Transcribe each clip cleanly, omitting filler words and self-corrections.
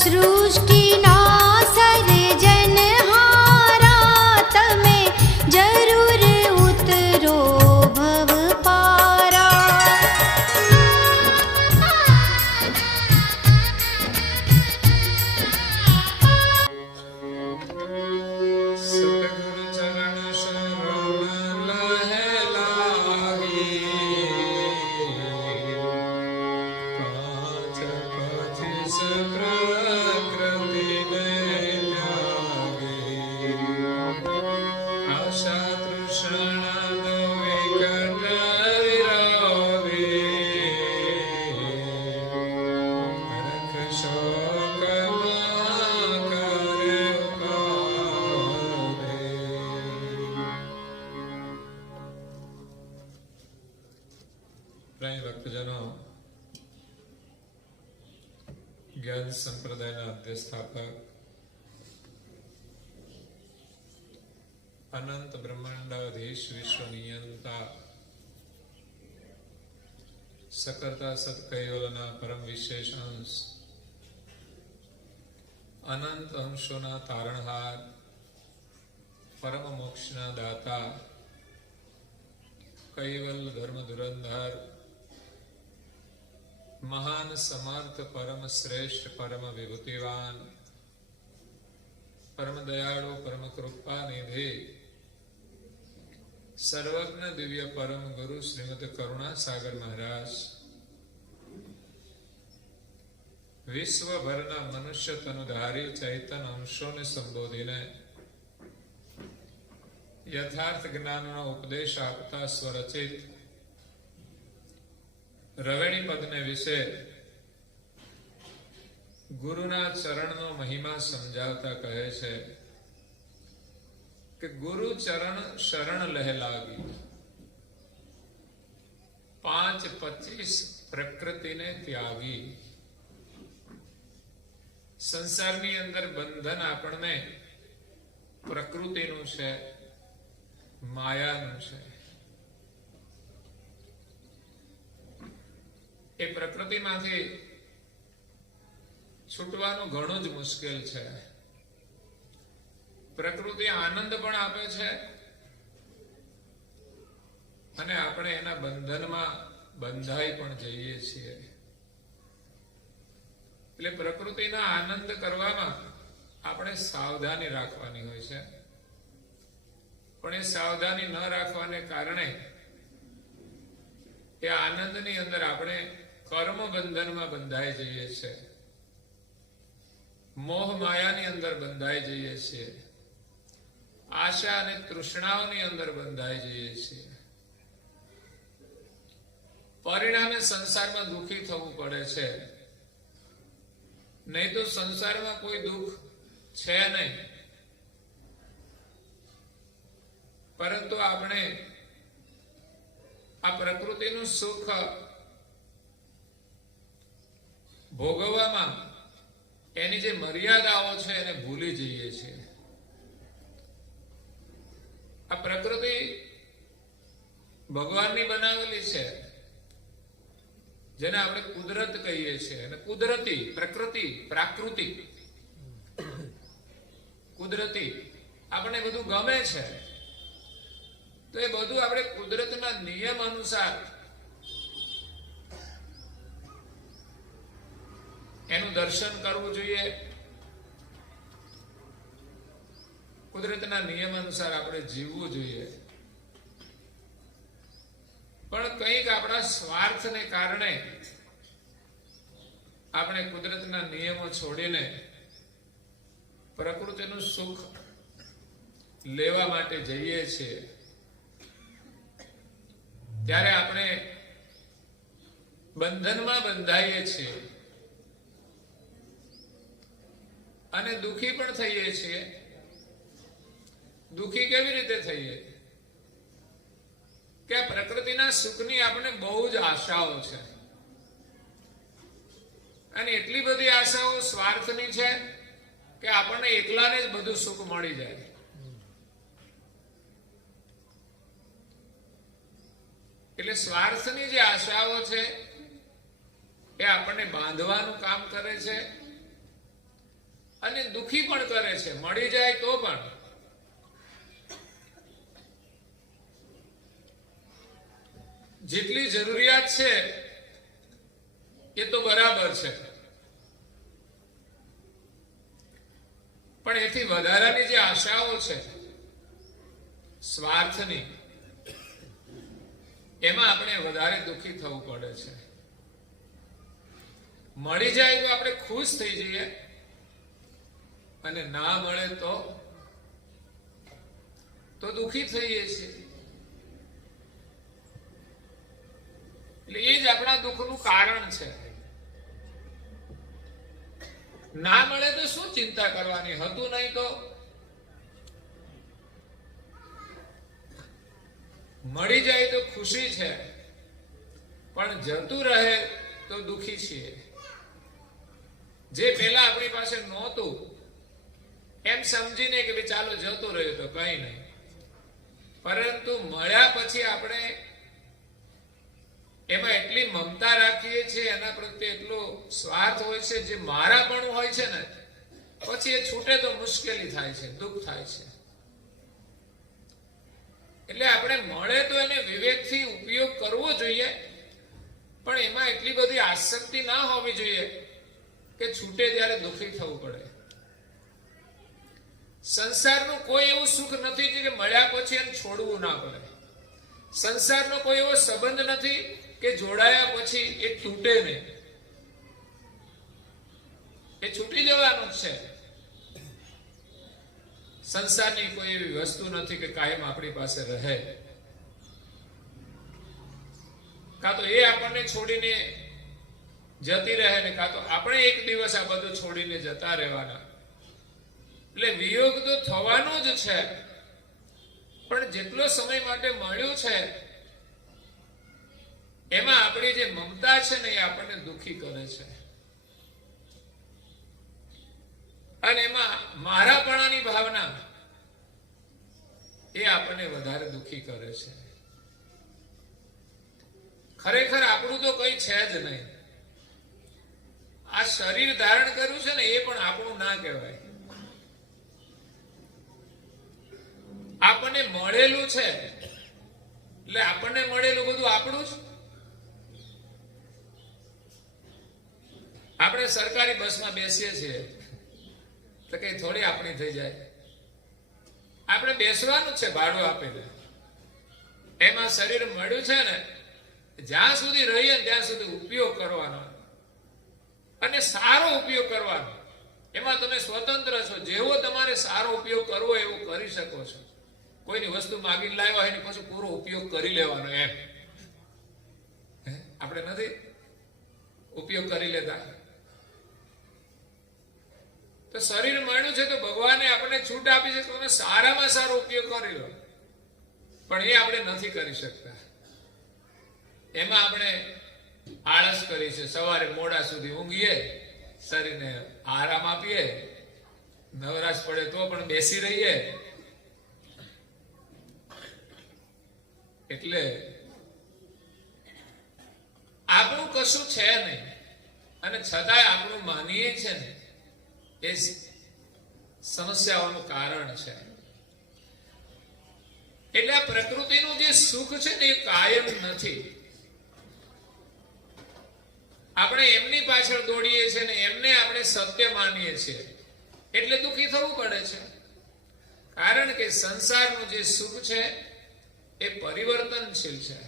સૃષ્ટિના સર્જનહારા તમે જરૂર ઉતરો ભવપારા. સતગુરુ ચરણ શરણ લહે લાગી, પાંચ પચીસ પ્રકૃતિને ત્યાગી, આશા તૃષ્ણા દો વિકટ વિરાવી, રખ શોકમાં કરે ઉપારે. પ્રાય ભક્તજનો, જ્ઞાન સંપ્રદાયના અધ્યસ્થાપક, અનંત બ્રહ્માંડાધીશ, વિશ્વ નિયંતા, સકર્તા સત્કૈવલના પરમ વિશેષ અંશ, અનંત અંશોના તારણહાર, પરમ મોક્ષના દાતા, કૈવલ ધર્મ ધુરંધર, મહાન સમર્થ, પરમ શ્રેષ્ઠ, પરમ વિભૂતિવાન, પરમ દયાળુ, પરમ કૃપા નિધિ, સર્વજ્ઞ દિવ્ય પરમ ગુરુ શ્રીમદ કરુણા સાગર મહારાજ, વિશ્વભરના મનુષ્ય તનુધારી ચૈતન અંશોને સંબોધીને યથાર્થ જ્ઞાનનો ઉપદેશ આપતા સ્વરચિત રવેણી પદને વિશે ગુરુના ચરણનો મહિમા સમજાવતા કહે છે કે ગુરુ ચરણ શરણ લહે લાગી, 5-25 પ્રકૃતિને ત્યાગી. સંસારની અંદર બંધન આપણને પ્રકૃતિનું છે, માયાનું છે. એ પ્રકૃતિમાંથી છૂટવાનું ઘણું જ મુશ્કેલ છે. પ્રકૃતિ આનંદ પણ આપે છે અને આપણે એના બંધનમાં બંધાઈ પણ જઈએ છીએ. એટલે પ્રકૃતિના આનંદ કરવામાં આપણે સાવધાની રાખવાની હોય છે, પણ એ સાવધાની ન રાખવાને કારણે એ આનંદની અંદર આપણે કર્મ બંધનમાં બંધાઈ જઈએ છીએ, મોહ માયાની અંદર બંધાઈ જઈએ છીએ, આશા અને તૃષ્ણાઓની અંદર બંધાઈ જઈએ છીએ. પરિણામે સંસારમાં દુઃખી થવું પડે છે. નહીં તો સંસારમાં કોઈ દુઃખ છે નહીં, પરંતુ આપણે આ પ્રકૃતિનું સુખ ભોગવવામાં એની જે મર્યાદાઓ છે એને ભૂલી જઈએ છીએ. આ પ્રકૃતિ ભગવાનની બનાવેલી છે, જેને આપણે કુદરત કહીએ છીએ. અને કુદરતી, પ્રકૃતિ, પ્રાકૃતિક, કુદરતી આપણને બધું ગમે છે. તો એ બધું આપણે કુદરતના નિયમ અનુસાર એનું દર્શન કરવું જોઈએ. કુદરતના નિયમ અનુસાર આપણે જીવવું જોઈએ. પણ કંઈક આપણા સ્વાર્થને કારણે આપણે કુદરતના નિયમો છોડીને પ્રકૃતિનું સુખ લેવા માટે જઈએ છીએ. ત્યારે આપણે બંધનમાં બંધાઈએ છીએ અને દુઃખી પણ થઈએ છીએ. દુઃખી કેવી રીતે થઈએ? કે આ પ્રકૃતિના સુખની આપણે બહુ જ આશાઓ છે, અને એટલી બધી આશાઓ સ્વાર્થની છે કે આપણને એકલાને જ બધું સુખ મળી જાય. એટલે સ્વાર્થની જે આશાઓ છે એ આપણને બાંધવાનું કામ કરે છે અને દુખી પણ કરે છે. મળી જાય તો પણ જેટલી જરૂરિયાત છે એ તો બરાબર છે, પણ એથી વધારાની જે આશાઓ છે સ્વાર્થની, એમાં આપણે વધારે દુઃખી થવું પડે છે. મળી જાય તો આપણે ખુશ થઈ જઈએ અને ના મળે તો દુઃખી થઈએ છીએ. એટલે એ જ આપણા દુઃખનું કારણ છે. ના મળે તો શું ચિંતા કરવાની, હતું નહીં તો મળી જાય તો ખુશી છે, પણ જતું રહે તો દુઃખી છીએ. જે પેલા આપણી પાસે નહોતું એમ સમજીને કે ભાઈ ચાલો જતું રહ્યું તો કઈ નહીં, પરંતુ મળ્યા પછી આપણે એમાં એટલી મમતા રાખીએ છીએ, એના પ્રત્યે એટલો સ્વાર્થ હોય છે, જે મારાપણું હોય છે ને, પછી એ છૂટે તો મુશ્કેલી થાય છે, દુઃખ થાય છે. એટલે આપણે મળે તો એને વિવેકથી ઉપયોગ કરવો જોઈએ, પણ એમાં એટલી બધી આસક્તિ ના હોવી જોઈએ કે છૂટે ત્યારે દુઃખી થવું પડે. સંસારનું કોઈ એવું સુખ નથી કે મળ્યા પછી એને છોડવું ના પડે. સંસારનો કોઈ એવો સંબંધ નથી કે જોડાયા પછી એ તૂટે નહીં, એ છૂટી જવાનું જ છે. સંસારની કોઈ એવી વસ્તુ નથી કે કાયમ આપણી પાસે રહે. કાં તો એ આપણને છોડીને જતી રહે ને કાં તો આપણે એક દિવસ આ બધું છોડીને જતા રહેવાના. એટલે વિયોગ તો થવાનો જ છે, પણ જેટલો સમય માટે મળ્યું છે એમાં આપણી જે મમતા છે ને એ આપણને દુઃખી કરે છે, અને એમાં મારાપણાની ભાવના એ આપણને વધારે દુઃખી કરે છે. ખરેખર આપણું તો કઈ છે જ નહીં. આ શરીર ધારણ કર્યું છે ને એ પણ આપણું ના કહેવાય. આપણને મળેલું છે એટલે આપણને મળેલું બધું આપણું જ. આપણે સરકારી બસમાં બેસીએ છીએ તો કઈ થોડી આપણી થઈ જાય. આપણે બેસવાનું જ છે, ભાડું આપીને. એમાં શરીર મળ્યું છે ને, જ્યાં સુધી રહીએ ત્યાં સુધી ઉપયોગ કરવાનો, અને સારો ઉપયોગ કરવાનો. એમાં તમે સ્વતંત્ર છો, જેવો તમારે સારો ઉપયોગ કરવો એવું કરી શકો છો. કોઈની વસ્તુ માગીને લાવ્યા હોય ને પછી પૂરો ઉપયોગ કરી લેવાનો, એમ આપણે નથી ઉપયોગ કરી લેતા. તો શરીર મળ્યું છે તો ભગવાને આપણને છૂટ આપી છે, તમે સારામાં સારો ઉપયોગ કરી લો, પણ એ આપણે નથી કરી શકતા. એમાં આપણે આળસ કરી છે. સવારે મોડા સુધી ઊંઘીએ, શરીરને આરામ આપીએ, નવરાશ પડે તો પણ બેસી રહીએ. એટલે આપણું કશું છે નહીં, અને છતાંય આપણું માનીએ છે ને, એ સમસ્યાઓનું કારણ છે. એટલે આ પ્રકૃતિનું જે સુખ છે ને એ કાયમ નથી. આપણે એમની પાછળ દોડીએ છીએ ને એમને આપણે સત્ય માનીએ છીએ, એટલે દુઃખી થવું પડે છે. કારણ કે સંસારનું જે સુખ છે એ પરિવર્તનશીલ છે.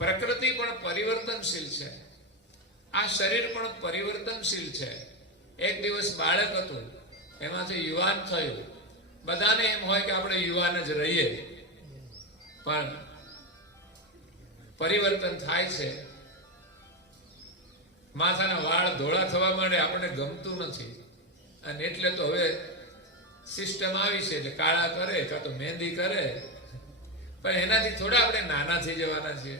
પ્રકૃતિ પણ પરિવર્તનશીલ છે, આ શરીર પણ પરિવર્તનશીલ છે. એક દિવસ બાળક હતું, એમાંથી યુવાન થયું. બધાને એમ હોય કે આપણે યુવાન જ રહીએ, પણ પરિવર્તન થાય છે. માથાના વાળ ધોળા થવા માંડે, આપણને ગમતું નથી, અને એટલે તો હવે સિસ્ટમ આવી છે એટલે કાળા કરે કાં તો મહેંદી કરે. પણ એનાથી થોડા આપણે નાના થઈ જવાના છીએ.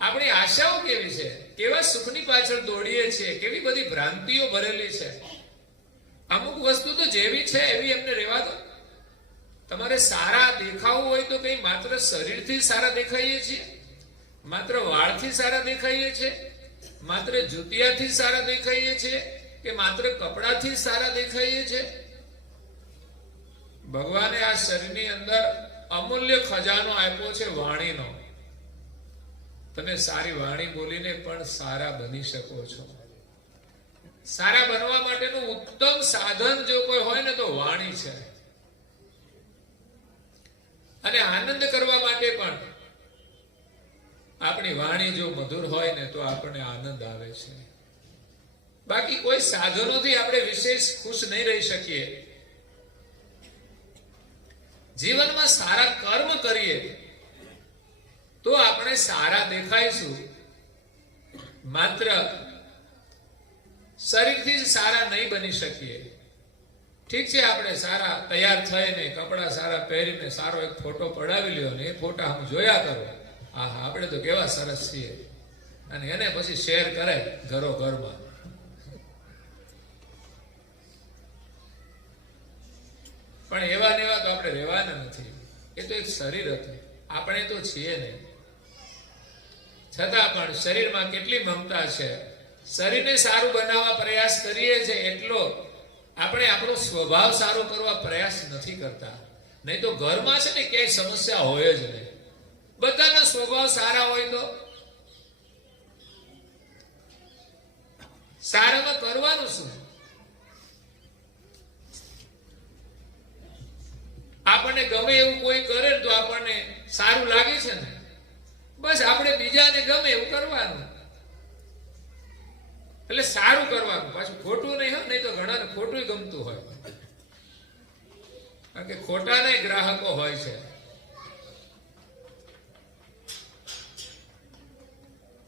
આપણી આશાઓ કેવી છે, કેવા સુખની પાછળ દોડીએ છીએ, કેવી બધી ભ્રાંતિઓ ભરેલી છે. અમુક વસ્તુ તો જેવી છે એવી એમને રહેવા દો. તમારે સારા દેખાવું હોય તો કઈ માત્ર શરીરથી સારા દેખાઈએ છીએ, માત્ર વાળથી સારા દેખાઈએ છીએ, માત્ર જુતિયાથી સારા દેખાઈએ છીએ, કે માત્ર કપડાથી સારા દેખાઈએ છે? ભગવાને આ શરીરની અંદર અમૂલ્ય ખજાનો આપ્યો છે વાણીનો. તમે સારી વાણી બોલીને પણ સારા બની શકો છો. સારા બનવા માટેનું ઉત્તમ સાધન જો કોઈ હોય ને તો વાણી છે. અને આનંદ કરવા માટે પણ આપણી વાણી જો મધુર હોય ને તો આપણને આનંદ આવે છે. બાકી કોઈ સાધનોથી આપણે વિશેષ ખુશ નહીં રહી શકીએ. જીવનમાં સારા કર્મ કરીએ તો આપણે સારા દેખાઈશું. માત્ર શરીરથી જ સારા નહીં બની શકીએ. ઠીક છે, આપણે સારા તૈયાર થઈને કપડા સારા પહેરીને સારો એક ફોટો પડાવી લ્યો ને એ ફોટા આમ જોયા કરો, આહા આપણે તો કેવા સરસ છીએ, અને એને પછી શેર કરે ઘરો ઘરમાં. પણ એવા ને એવા તો આપણે રહેવાના નથી. એ તો એક શરીર હતું, આપણે તો છીએ નહીં. છતાં પણ શરીરમાં કેટલી મમતા છે. શરીરને સારું બનાવવા પ્રયાસ કરીએ છીએ એટલો આપણે આપણો સ્વભાવ સારો કરવા પ્રયાસ નથી કરતા. નહીં તો ઘરમાં છે ને ક્યાંય સમસ્યા હોય જ નહીં. બધાના સ્વભાવ સારા હોય તો સારામાં કરવાનું શું? આપણને ગમે એવું કોઈ કરે તો આપણને સારું લાગે છે ને, બસ આપણે બીજાને ગમે એવું કરવાનું. એટલે સારું કરવાનું, પાછું ખોટું નહીં હોય. નહીં તો ઘણાને ખોટું ગમતું હોય, કારણ કે ખોટાને ગ્રાહકો હોય છે.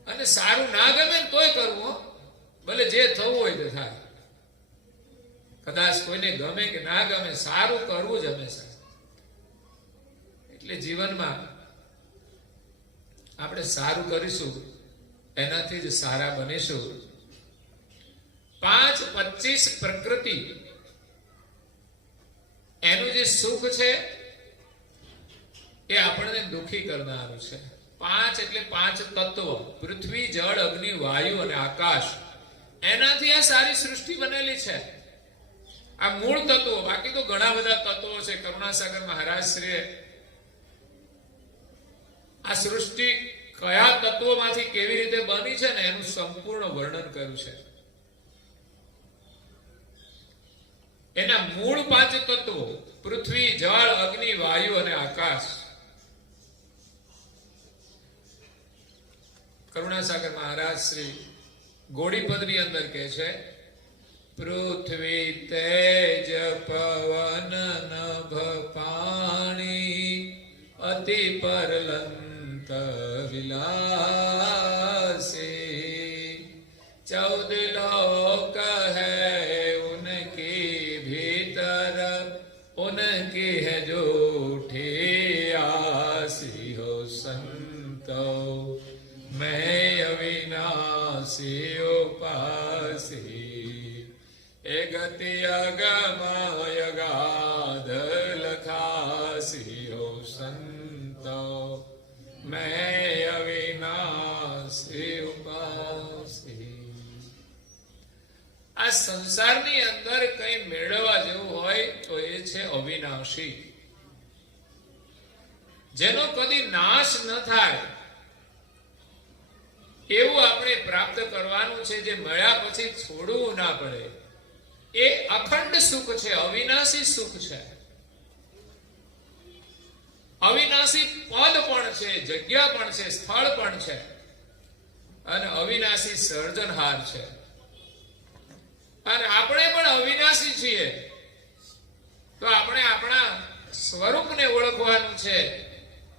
અને સારું ના ગમે ને તોય કરવું, ભલે જે થવું હોય તે થાય. કદાચ કોઈને ગમે કે ના ગમે, સારું કરવું જ હંમેશા. એટલે જીવનમાં આપણે સારું કરીશું, એનાથી જ સારા બનીશું. 5-25 પ્રકૃતિ એનું જે સુખ છે એ આપણને દુઃખી કરનારું છે. 5 એટલે 5 તત્વો, પૃથ્વી, જળ, અગ્નિ, વાયુ અને આકાશ. એનાથી આ સારી સૃષ્ટિ બનેલી છે. આ મૂળ તત્વો. બાકી તો ઘણા બધા તત્વો છે. કરુણાસાગર મહારાજ શ્રીએ આ સૃષ્ટિ કયા તત્વોમાંથી કેવી રીતે બની છે ને એનું સંપૂર્ણ વર્ણન કર્યું છે. એના મૂળ 5 તત્વો, પૃથ્વી, જળ, અગ્નિ, વાયુ અને આકાશ. કરુણાસાગર મહારાજ શ્રી ગોડીપદની અંદર કહે છે, પૃથ્વી, તેજ, પવન, નભ, પાણી, અતિ પરલંત વિલાસી, 14 लोक है उनकी भीतर, उनकी है जूठी आसी हो संतो, मैं अविनाशी उपासी, ए गति अगमय गाध लखासी हो संतो, मैं अविनाशी उपासी. આ સંસારની અંદર કઈ મેળવવા જેવું હોય તો એ છે અવિનાશી, જેનો કદી નાશ ન થાય એવું આપણે પ્રાપ્ત કરવાનું છે. જે મળ્યા પછી છોડવું ના પડે. એ અખંડ સુખ છે, અવિનાશી સુખ છે. અવિનાશી પદ પણ છે, જગ્યા પણ છે, સ્થળ પણ છે, અને અવિનાશી સર્જનહાર છે. અને આપણે પણ અવિનાશી છીએ, તો આપણે આપણા સ્વરૂપને ઓળખવાનું છે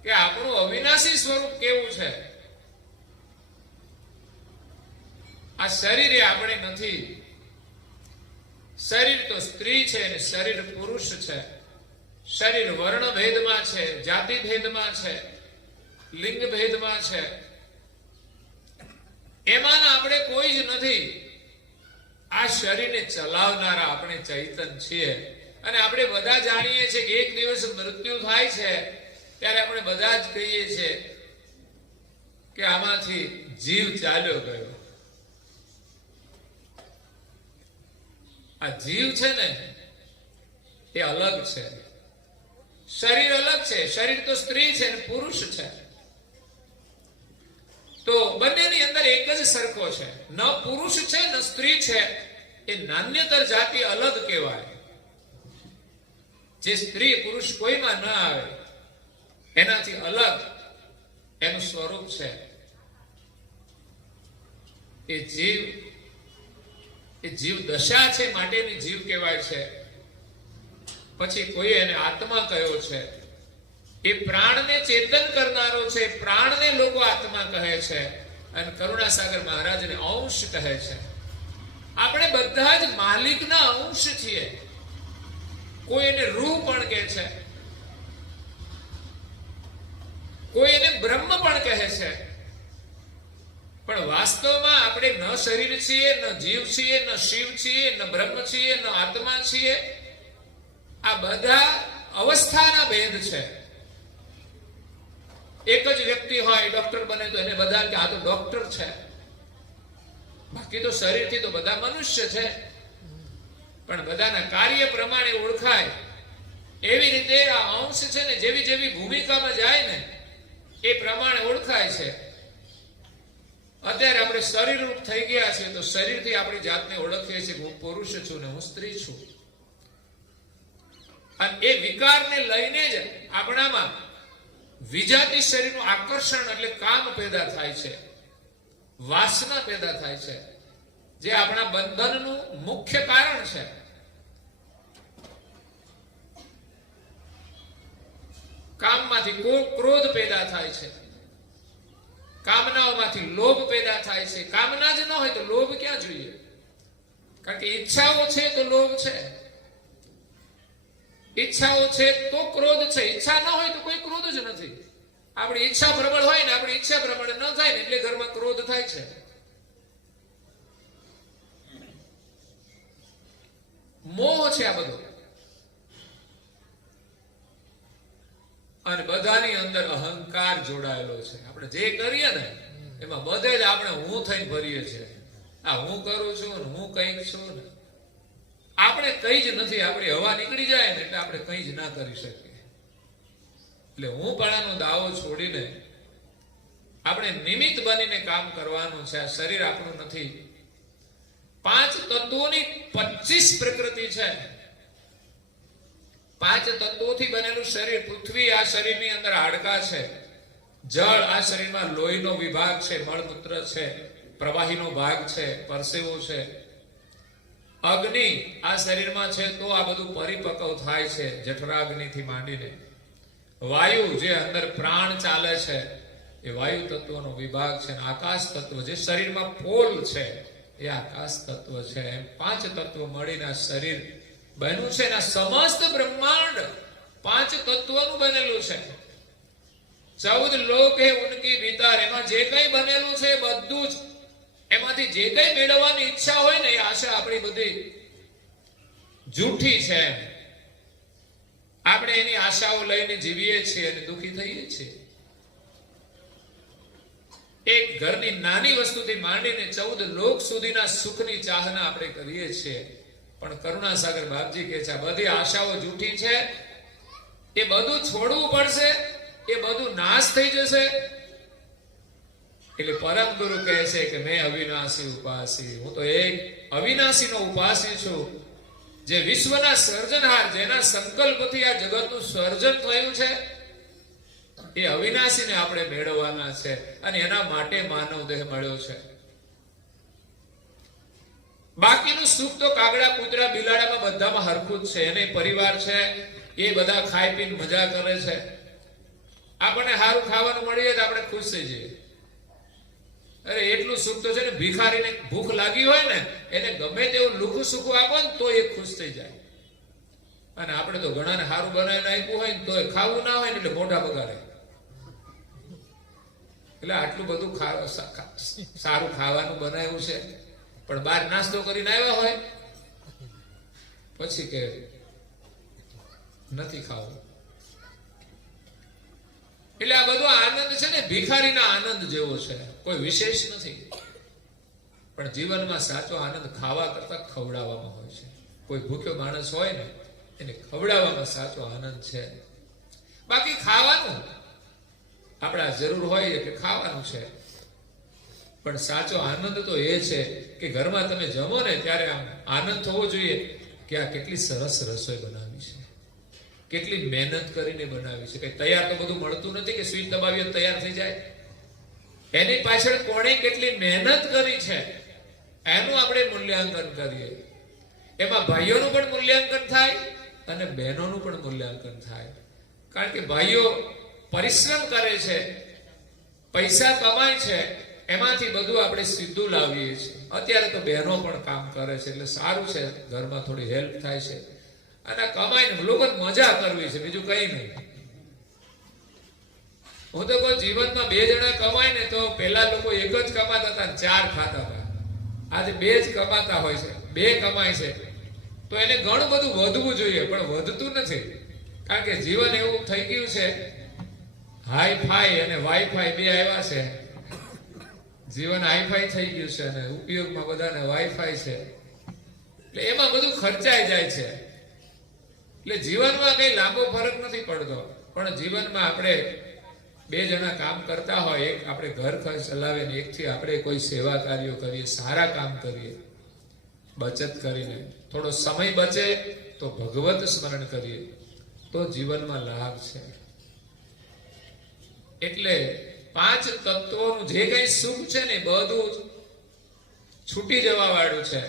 કે આપણું અવિનાશી સ્વરૂપ કેવું છે. આ શરીર એ આપણે નથી. શરીર તો સ્ત્રી છે અને શરીર પુરુષ છે. શરીર વર્ણ ભેદમાં છે, જાતિ ભેદમાં છે, લિંગ ભેદમાં છે. એમાં આપણે કોઈ જ નથી. આ શરીરને ચલાવનારા આપણે ચૈતન છીએ. અને આપણે બધા જાણીએ છીએ કે એક દિવસ મૃત્યુ થાય છે ત્યારે આપણે બધા જ કહીએ છીએ કે આમાંથી જીવ ચાલ્યો ગયો. આ જીવ છે ને એ અલગ છે, શરીર અલગ છે. શરીર તો સ્ત્રી છે ને પુરુષ છે, તો બંનેની અંદર એક જ સરખો છે. ન પુરુષ છે ન સ્ત્રી છે, એ નાન્યતર જાતિ અલગ કહેવાય. જે સ્ત્રી પુરુષ કોઈમાં ન આવે એનાથી અલગ એનું સ્વરૂપ છે. એ જીવ દશા છે માટેની જીવ કહેવાય છે. પછી કોઈ એને આત્મા કહ્યો છે. એ પ્રાણને ચેતન કરનારો છે, પ્રાણને લોકો આત્મા કહે છે. અને કરુણાસાગર મહારાજને અંશ કહે છે. આપણે બધા જ માલિકના અંશ છીએ. કોઈ એને રૂહ પણ કહે છે, કોઈ એને બ્રહ્મ પણ કહે છે. પણ વાસ્તવમાં આપણે ન શરીર છીએ, ન જીવ છીએ, ન શિવ છીએ, ન બ્રહ્મ છીએ, ન આત્મા છીએ. આ બધા અવસ્થાના ભેદ છે. એક જ વ્યક્તિ હોય, ડોક્ટર બને તો એને બધા કે આ તો ડોક્ટર છે. બાકી તો શરીરથી તો બધા મનુષ્ય છે, પણ બધાના કાર્ય પ્રમાણે ઓળખાય. એવી રીતે આ અંશ છે ને, જેવી જેવી ભૂમિકામાં જાય ને એ પ્રમાણે ઓળખાય છે. અત્યારે આપણે શરીર રૂપ થઈ ગયા છે, તો શરીરથી આપણી જાતને ઓળખીએ છીએ કે હું પુરુષ છું ને હું સ્ત્રી છું. અને એ વિકારને લઈને જ આપણામાં વિજાતી શરીરનું આકર્ષણ એટલે કામ પેદા થાય છે, વાસના પેદા થાય છે, જે આપણા બંધનનું મુખ્ય કારણ છે. કામમાંથી ક્રોધ પેદા થાય છે, કામનાઓમાંથી લોભ પેદા થાય છે. કામના જ ન હોય તો લોભ ક્યાં જોઈએ? કારણ કે ઈચ્છાઓ છે તો લોભ છે, ઈચ્છાઓ છે તો ક્રોધ છે. ઈચ્છા ન હોય તો કોઈ ક્રોધ જ નથી. આપણી ઈચ્છા પ્રબળ હોય ને આપણી ઈચ્છા પ્રમાણે ન થાય ને એટલે ઘરમાં ક્રોધ થાય છે. મોહ છે આ બધો. અને બધાની અંદર અહંકાર જોડાયેલો છે. આપણે જે કરીએ ને એમાં બધે જ આપણે હું થઈને ભરીએ છીએ. આ હું કરું છું ને હું કંઈક છું ને આપણે કઈ જ નથી. આપણી હવા નીકળી જાય ને એટલે આપણે કઈ જ ના કરી શકીએ. એટલે હું પણાનો દાવો છોડીને આપણે નિમિત્ત બનીને કામ કરવાનું છે. આ શરીર આપણું નથી. 5 તત્વોની 25 પ્રકૃતિ છે. 5 તત્વોથી બનેલું શરીર. પૃથ્વી આ શરીરની અંદર હાડકા છે, જળ આ શરીરમાં લોહીનો વિભાગ છે, મળમૂત્ર છે, પ્રવાહીનો ભાગ છે, પરસેવો છે, અગ્નિ આ શરીરમાં છે તો આ બધું પરિપક્વ થાય છે, જઠરાગ્નિથી માંડીને. વાયુ જે અંદર પ્રાણ ચાલે છે એ વાયુ તત્વનો વિભાગ છે. આકાશ તત્વ જે શરીરમાં પોલ છે એ આકાશ તત્વ છે. એમ 5 તત્વ મળીને આ શરીર બન્યું છે. એના સમસ્ત બ્રહ્માંડ 5 તત્વોનું બનેલું છે. 14 લોક હે ઉનકી ભીતર. એમાં જે કઈ બનેલું છે બધું જ, એમાંથી જે કઈ મેળવવાની ઈચ્છા હોય ને એ આશા આપણી બધી જૂઠી છે. આપણે એની આશાઓ લઈને જીવીએ છીએ અને દુઃખી થઈએ છીએ. એક ઘરની નાની વસ્તુથી માંડીને 14 લોક સુધીના સુખની ચાહના આપણે કરીએ છીએ. પણ કરુણાસાગર બાપજી કહે છે આ બધી આશાઓ જૂઠી છે. એ બધું છોડવું પડશે, એ બધું નાશ થઈ જશે. એટલે પરમ ગુરુ કહે છે કે મેં અવિનાશી ઉપાસી. હું તો એક અવિનાશીનો ઉપાસી છું, જે વિશ્વના સર્જનહાર, જેના સંકલ્પથી આ જગતનું સર્જન થયું છે. એ અવિનાશીને આપણે મેળવવાના છે અને એના માટે માનવ દેહ મળ્યો છે. બાકીનું સુખ તો કાગડા, કૂતરા, બિલાડામાં બધામાં હરખું જ છે. એને પરિવાર છે, એ બધા ખાઈ પીને મજા કરે છે. આપણને સારું ખાવાનું મળી જાય તો આપણે ખુશ થઈ જઈએ. અરે એટલું સુખ તો છે ને, ભિખારીને ભૂખ લાગી હોય ને એને ગમે તેવું લુખું સુખું આપો ને તો એ ખુશ થઈ જાય. અને આપણે તો ઘણાને સારું બનાવીને આપ્યું હોય ને તો એ ખાવું ના હોય ને એટલે મોઢા બગાડે. એટલે આટલું બધું સારું ખાવાનું બનાવ્યું છે, પણ બહાર નાસ્તો કરીને આવ્યા હોય પછી કે નથી ખાવું. એટલે આ બધો આનંદ છે ને ભિખારીના આનંદ જેવો છે, કોઈ વિશેષ નથી. પણ જીવનમાં સાચો આનંદ ખાવા કરતા ખવડાવવામાં હોય છે. કોઈ ભૂખ્યો માણસ હોય ને એને ખવડાવવામાં સાચો આનંદ છે. બાકી ખાવાનું આપણા જરૂર હોય એટલે ખાવાનું છે, પણ સાચો આનંદ તો એ છે કે ઘરમાં તમે જમો ને ત્યારે આમ આનંદ થવો જોઈએ કે આ કેટલી સરસ રસોઈ બનાવી છે, કેટલી મહેનત કરીને બનાવી છે. કઈ તૈયાર તો બધું મળતું નથી કે સ્વિચ દબાવીએ તૈયાર થઈ જાય. એની પાછળ કોણે કેટલી મહેનત કરી છે એનું આપણે મૂલ્યાંકન કરીએ. એમાં ભાઈઓનું પણ મૂલ્યાંકન થાય અને બહેનોનું પણ મૂલ્યાંકન થાય. કારણ કે ભાઈઓ પરિશ્રમ કરે છે, પૈસા કમાય છે, એમાંથી બધું આપણે સીધું લાવીએ છીએ. અત્યારે તો બહેનો પણ કામ કરે છે એટલે સારું છે, ઘરમાં થોડી હેલ્પ થાય છે અને કમાઈને લોકોને મજા કરવી છે, બીજું કઈ નહીં. હું તો કોઈ જીવનમાં 2 જણા કમાય ને તો પેલા લોકો એક જ કમાતા હતા, 4 ખાતા હતા. આજે 2 જ કમાતા હોય છે, 2 કમાય છે તો એને ઘણું બધું વધવું જોઈએ, પણ વધતું નથી. કારણ કે જીવન એવું થઈ ગયું છે, હાઈફાઈ અને વાઈફાઈ 2 આવ્યા છે. જીવન હાઈફાઈ થઈ ગયું છે અને ઉપયોગમાં બધાને વાઈફાઈ છે, એટલે એમાં બધું ખર્ચાઈ જાય છે. એટલે જીવનમાં કઈ લાંબો ફરક નથી પડતો, પણ જીવનમાં આપણે 2 જણા કામ કરતા હોય, એક આપણે ઘર ચલાવે ને એકથી આપણે કોઈ સેવા કાર્યો કરીએ, સારા કામ કરીએ, બચત કરીને થોડો સમય બચે તો ભગવત સ્મરણ કરીએ તો જીવનમાં લાભ છે. એટલે 5 તત્વોનું જે કઈ સુખ છે ને બધું છૂટી જવા વાળું છે.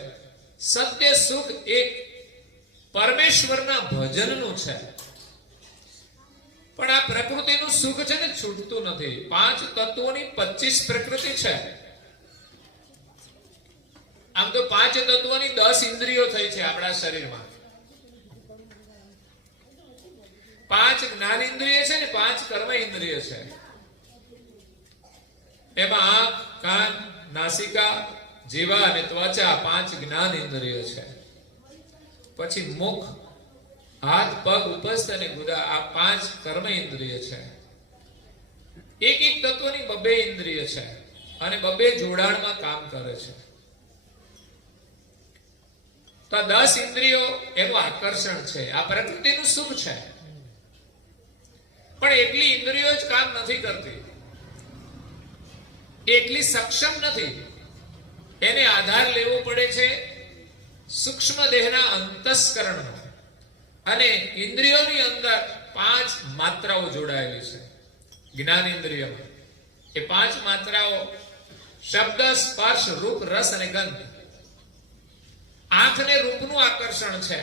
સત્ય સુખ એક પરમેશ્વરના ભજનનું છે, પણ આ પ્રકૃતિનું સુખ છે ને છૂટતું નથી. 5 તત્વોની 25 પ્રકૃતિ છે. આમ તો 5 તત્વોની 10 ઇન્દ્રિયો થઈ છે આપણા શરીરમાં. 5 જ્ઞાન ઇન્દ્રિય છે ને 5 કર્મ ઇન્દ્રિય છે. એમાં આંખ, કાન, નાસિકા, જીવા અને ત્વચા 5 જ્ઞાન ઇન્દ્રિયો છે. પછી મુખ, હાથ, પગ, ઉપસ્થ અને ગુદા આ 5 કર્મ ઇન્દ્રિય છે. એક એક તત્વની 2 ઇન્દ્રિય છે અને 2 જોડાણમાં કામ કરે છે. તો 10 ઇન્દ્રિયો એનું આકર્ષણ છે. આ પ્રકૃતિનું સુખ છે, પણ એકલી ઇન્દ્રિયો જ કામ નથી કરતી, એકલી સક્ષમ નથી. એને આધાર લેવો પડે છે સૂક્ષ્મ દેહના અંતસ્કરણનો. અને ઇન્દ્રિયોની અંદર 5 માત્રાઓ જોડાયેલી છે જ્ઞાન ઇન્દ્રિયમાં. એ 5 માત્રાઓ શબ્દ, સ્પર્શ, રૂપ, રસ અને ગંધ. આંખને રૂપનું આકર્ષણ છે,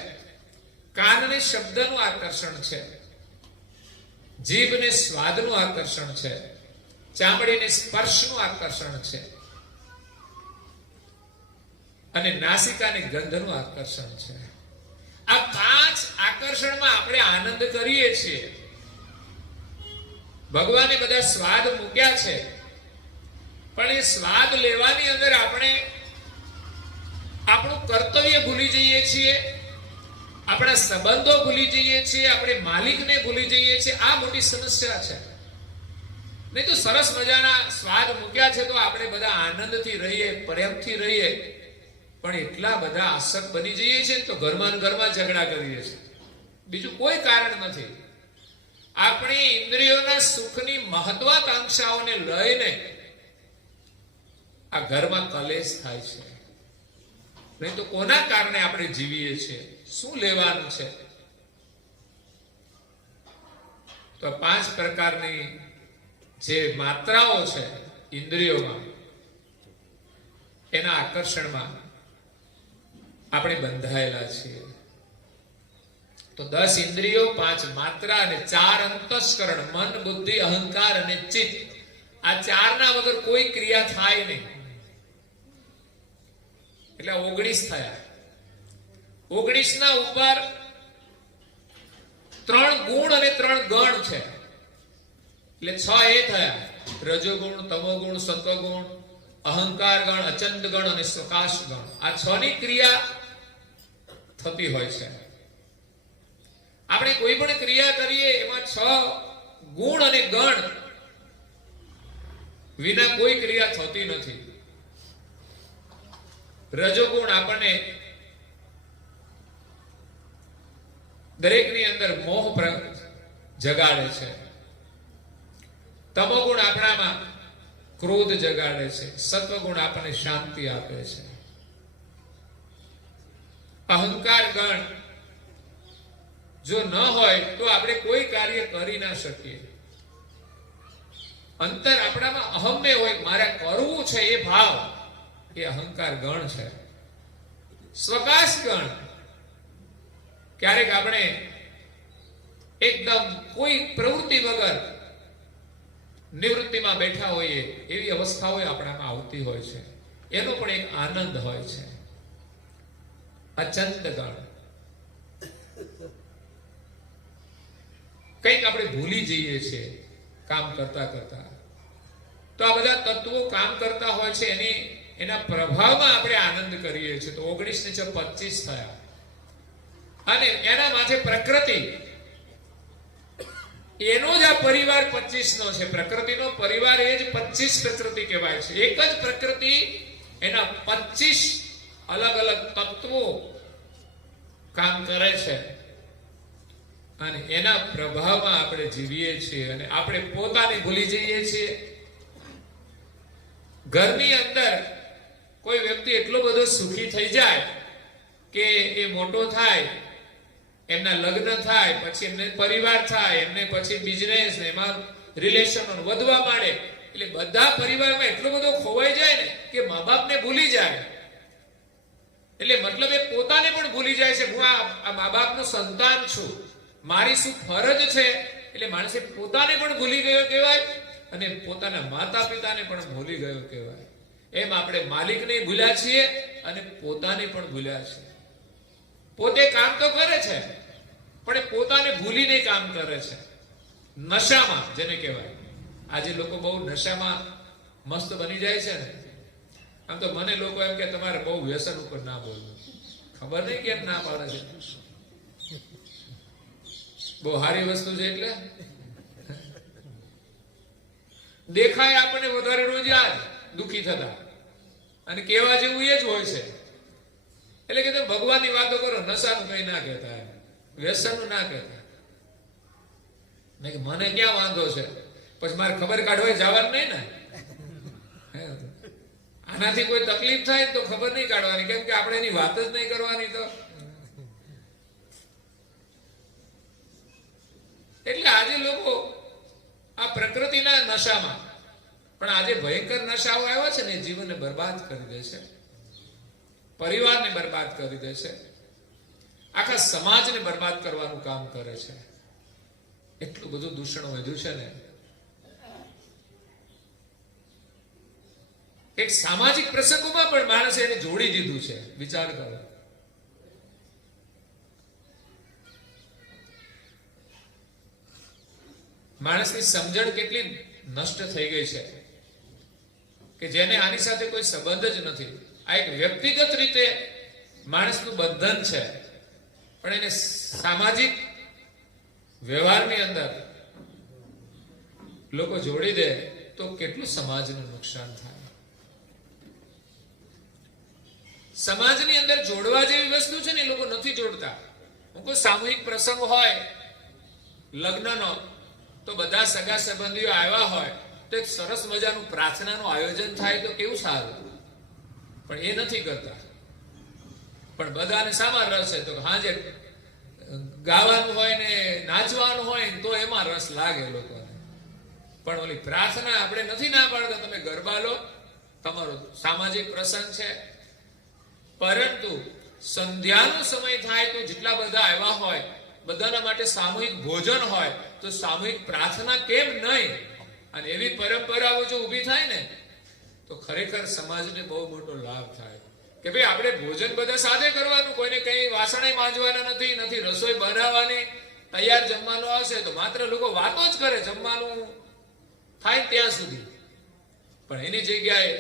કાનને શબ્દનું આકર્ષણ છે, જીભને સ્વાદનું આકર્ષણ છે, ચામડીને સ્પર્શનું આકર્ષણ છે અને નાસિકાને ગંધનું આકર્ષણ છે. આ 5 આકર્ષણમાં આપણે આનંદ કરીએ છીએ. ભગવાને બધા સ્વાદ મૂક્યા છે, પણ એ સ્વાદ લેવાની અંદર આપણે આપણું કર્તવ્ય ભૂલી જઈએ છીએ, આપણા સંબંધો ભૂલી જઈએ છીએ, આપણે માલિકને ભૂલી જઈએ છીએ. આ મોટી સમસ્યા છે. નહીં તો સરસ મજાના સ્વાદ મૂક્યા છે તો આપણે બધા આનંદથી રહીએ, પ્રેમથી રહીએ, પણ એટલા બધા આસક્ત બની જઈએ છીએ તો ઘરમાં ઝઘડા કરીએ છીએ. બીજું કોઈ કારણ નથી. આપણી ઇન્દ્રિયોના સુખની મહત્વાકાંક્ષાઓને લઈને આ ઘરમાં કલેશ થાય છે. નહીં તો કોના કારણે આપણે જીવીએ છીએ? શું લેવાનું છે? તો 5 પ્રકારની જે માત્રાઓ છે ઇન્દ્રિયોમાં, એના આકર્ષણમાં આપણે બંધાયેલા છીએ. તો 10 ઇન્દ્રિયો, 5 માત્રા અને 4 અંતસ્કરણ, મન, બુદ્ધિ, અહંકાર અને ચિત્ત. આ 4ના વગર કોઈ ક્રિયા થાય નહીં. એટલે 19 થયા. 19ના ઉપર 3 ગુણ અને 3 ગણ છે, એટલે 6 એ થયા. રજોગુણ, તમોગુણ, સત્વગુણ, અહંકાર ગણ, અચંદ ગણ અને પ્રકાશ ગણ. આ 6ની ક્રિયા થતી હોય છે. આપણે કોઈ પણ ક્રિયા કરીએ એમાં 6 ગુણ અને ગણ વિના કોઈ ક્રિયા થતી નથી. રજોગુણ આપણને દરેકની અંદર મોહ જગાડે છે. તમોગુણ આપણામાં ક્રોધ જગાડે છે. સત્વગુણ આપણને શાંતિ આપે છે. અહંકાર ગણ જો ન હોય તો આપણે કોઈ કાર્ય કરી ના શકીએ. અંતર આપણામાં અહમ્ય હોય, મારે કરવું છે એ ભાવ, એ અહંકાર ગણ છે. સ્વકાશ ગણ, ક્યારેક આપણે એકદમ કોઈ પ્રવૃત્તિ વગર નિવૃત્તિમાં બેઠા હોઈએ એવી અવસ્થાઓ આપણામાં આવતી હોય છે. એનો પણ એક આનંદ હોય છે. અચંત ગણ, કંઈક આપણે ભૂલી જઈએ છીએ કામ કરતા કરતા, તો આ બધા તત્વો કામ કરતા હોય છે, એના પ્રભાવમાં આપણે આનંદ કરીએ છીએ. તો 19 ને 25 થયા, અને એના માથે પ્રકૃતિ, એનો જ આ પરિવાર 25 નો છે. પ્રકૃતિનો પરિવાર એ જ 25 પ્રકૃતિ કહેવાય છે. એક જ પ્રકૃતિ એના 25 અલગ અલગ તત્વો કામ કરે છે, અને એના પ્રભાવમાં આપણે જીવીએ છીએ, અને આપણે પોતાને ભૂલી જઈએ છીએ. ઘરની અંદર કોઈ વ્યક્તિ એટલો બધો સુખી થઈ જાય કે એ મોટો થાય, એમના લગ્ન થાય, પછી એમને પરિવાર થાય, એમને પછી બિઝનેસ, એમાં રિલેશનો વધવા માંડે, એટલે બધા પરિવારમાં એટલો બધો ખોવાઈ જાય ને કે મા બાપને ભૂલી જાય. એટલે મતલબ એ પોતાને પણ ભૂલી જાય છે. હું આ મા બાપનો સંતાન છું, મારી શું ફરજ છે. એટલે માણસે પોતાને પણ ભૂલી ગયો કહેવાય, અને પોતાના માતા પિતાને પણ ભૂલી ગયો કહેવાય. એમ આપણે માલિકને ભૂલ્યા છીએ અને પોતાને પણ ભૂલ્યા છે. પોતે કામ તો કરે છે, પણ એ પોતાને ભૂલીને કામ કરે છે. નશામાં, જેને કહેવાય. આજે લોકો બહુ નશામાં મસ્ત બની જાય છે ને. આમ તો મને લોકો એમ કે તમારે બહુ વ્યસન ઉપર ના બોલવું. ખબર નહીં કેમ ના પાડે છે. બહુ સારી વસ્તુ છે. એટલે દેખાય આપણને વધારે રોજ યાદ દુઃખી થતા, અને કેવા જેવું એ જ હોય છે. એટલે કે તમે ભગવાનની વાતો કરો, નશાનું કઈ ના કહેતા, વ્યસનનું ના કહેતા. મને ક્યાં વાંધો છે, પછી મારે ખબર કાઢવા જવાનું નહીં ને. આનાથી કોઈ તકલીફ થાય તો ખબર નહીં કાઢવાની, કેમ કે આપણે એની વાત જ નહીં કરવાની. તો એટલે આજે લોકો આ પ્રકૃતિના નશામાં, પણ આજે ભયંકર નશાઓ આવ્યા છે ને, એ જીવનને બરબાદ કરી દે છે, પરિવારને બરબાદ કરી દે છે, આખા સમાજને બરબાદ કરવાનું કામ કરે છે. એટલું બધું દૂષણ વધ્યું છે ને. એક સામાજિક પ્રસંગોમાં પણ માણસે એને જોડી દીધું છે. વિચાર કરો. માણસની સમજણ કેટલી નષ્ટ થઈ ગઈ છે કે જેને આની સાથે કોઈ સંબંધ જ નથી. આ એક વ્યક્તિગત રીતે માણસનું બંધન છે, પણ એને સામાજિક વ્યવહારની અંદર લોકો જોડી દે તો કેટલું સમાજનું નુકસાન થાય. સમાજની અંદર જોડવા જેવી વસ્તુ છે ને, એ લોકો નથી જોડતા. હું કોઈ સામૂહિક પ્રસંગ હોય લગ્નનો, તો બધા સગા સંબંધીઓ આવ્યા હોય તો એક સરસ મજાનું પ્રાર્થનાનું આયોજન થાય તો કેવું સારું, પણ એ નથી કરતા. પણ બધાને શામાં રસ છે, તો હાજે ગાવાનું હોય ને નાચવાનું હોય ને તો એમાં રસ લાગે લોકોને. પણ ઓલી પ્રાર્થના આપણે નથી ના પાડતા, તમે ગરબા લો, તમારો સામાજિક પ્રસંગ છે, પરંતુ સંધ્યાનો સમય થાય તો જેટલા બધા આવ્યા હોય બધાના માટે સામૂહિક ભોજન હોય, તો સામૂહિક પ્રાર્થના કેમ નહીં? અને એવી પરંપરાઓ જો ઊભી થાય ને તો ખરેખર સમાજને બહુ મોટો લાભ થાય કે ભાઈ આપણે ભોજન બધા સાથે કરવાનું, કોઈને કઈ વાસણે માંજવાના નથી, નથી રસોઈ બનાવવાની. તૈયાર જમવાનું આવશે તો માત્ર લોકો વાતો જ કરે, જમવાનું થાય ત્યાં સુધી. પણ એની જગ્યાએ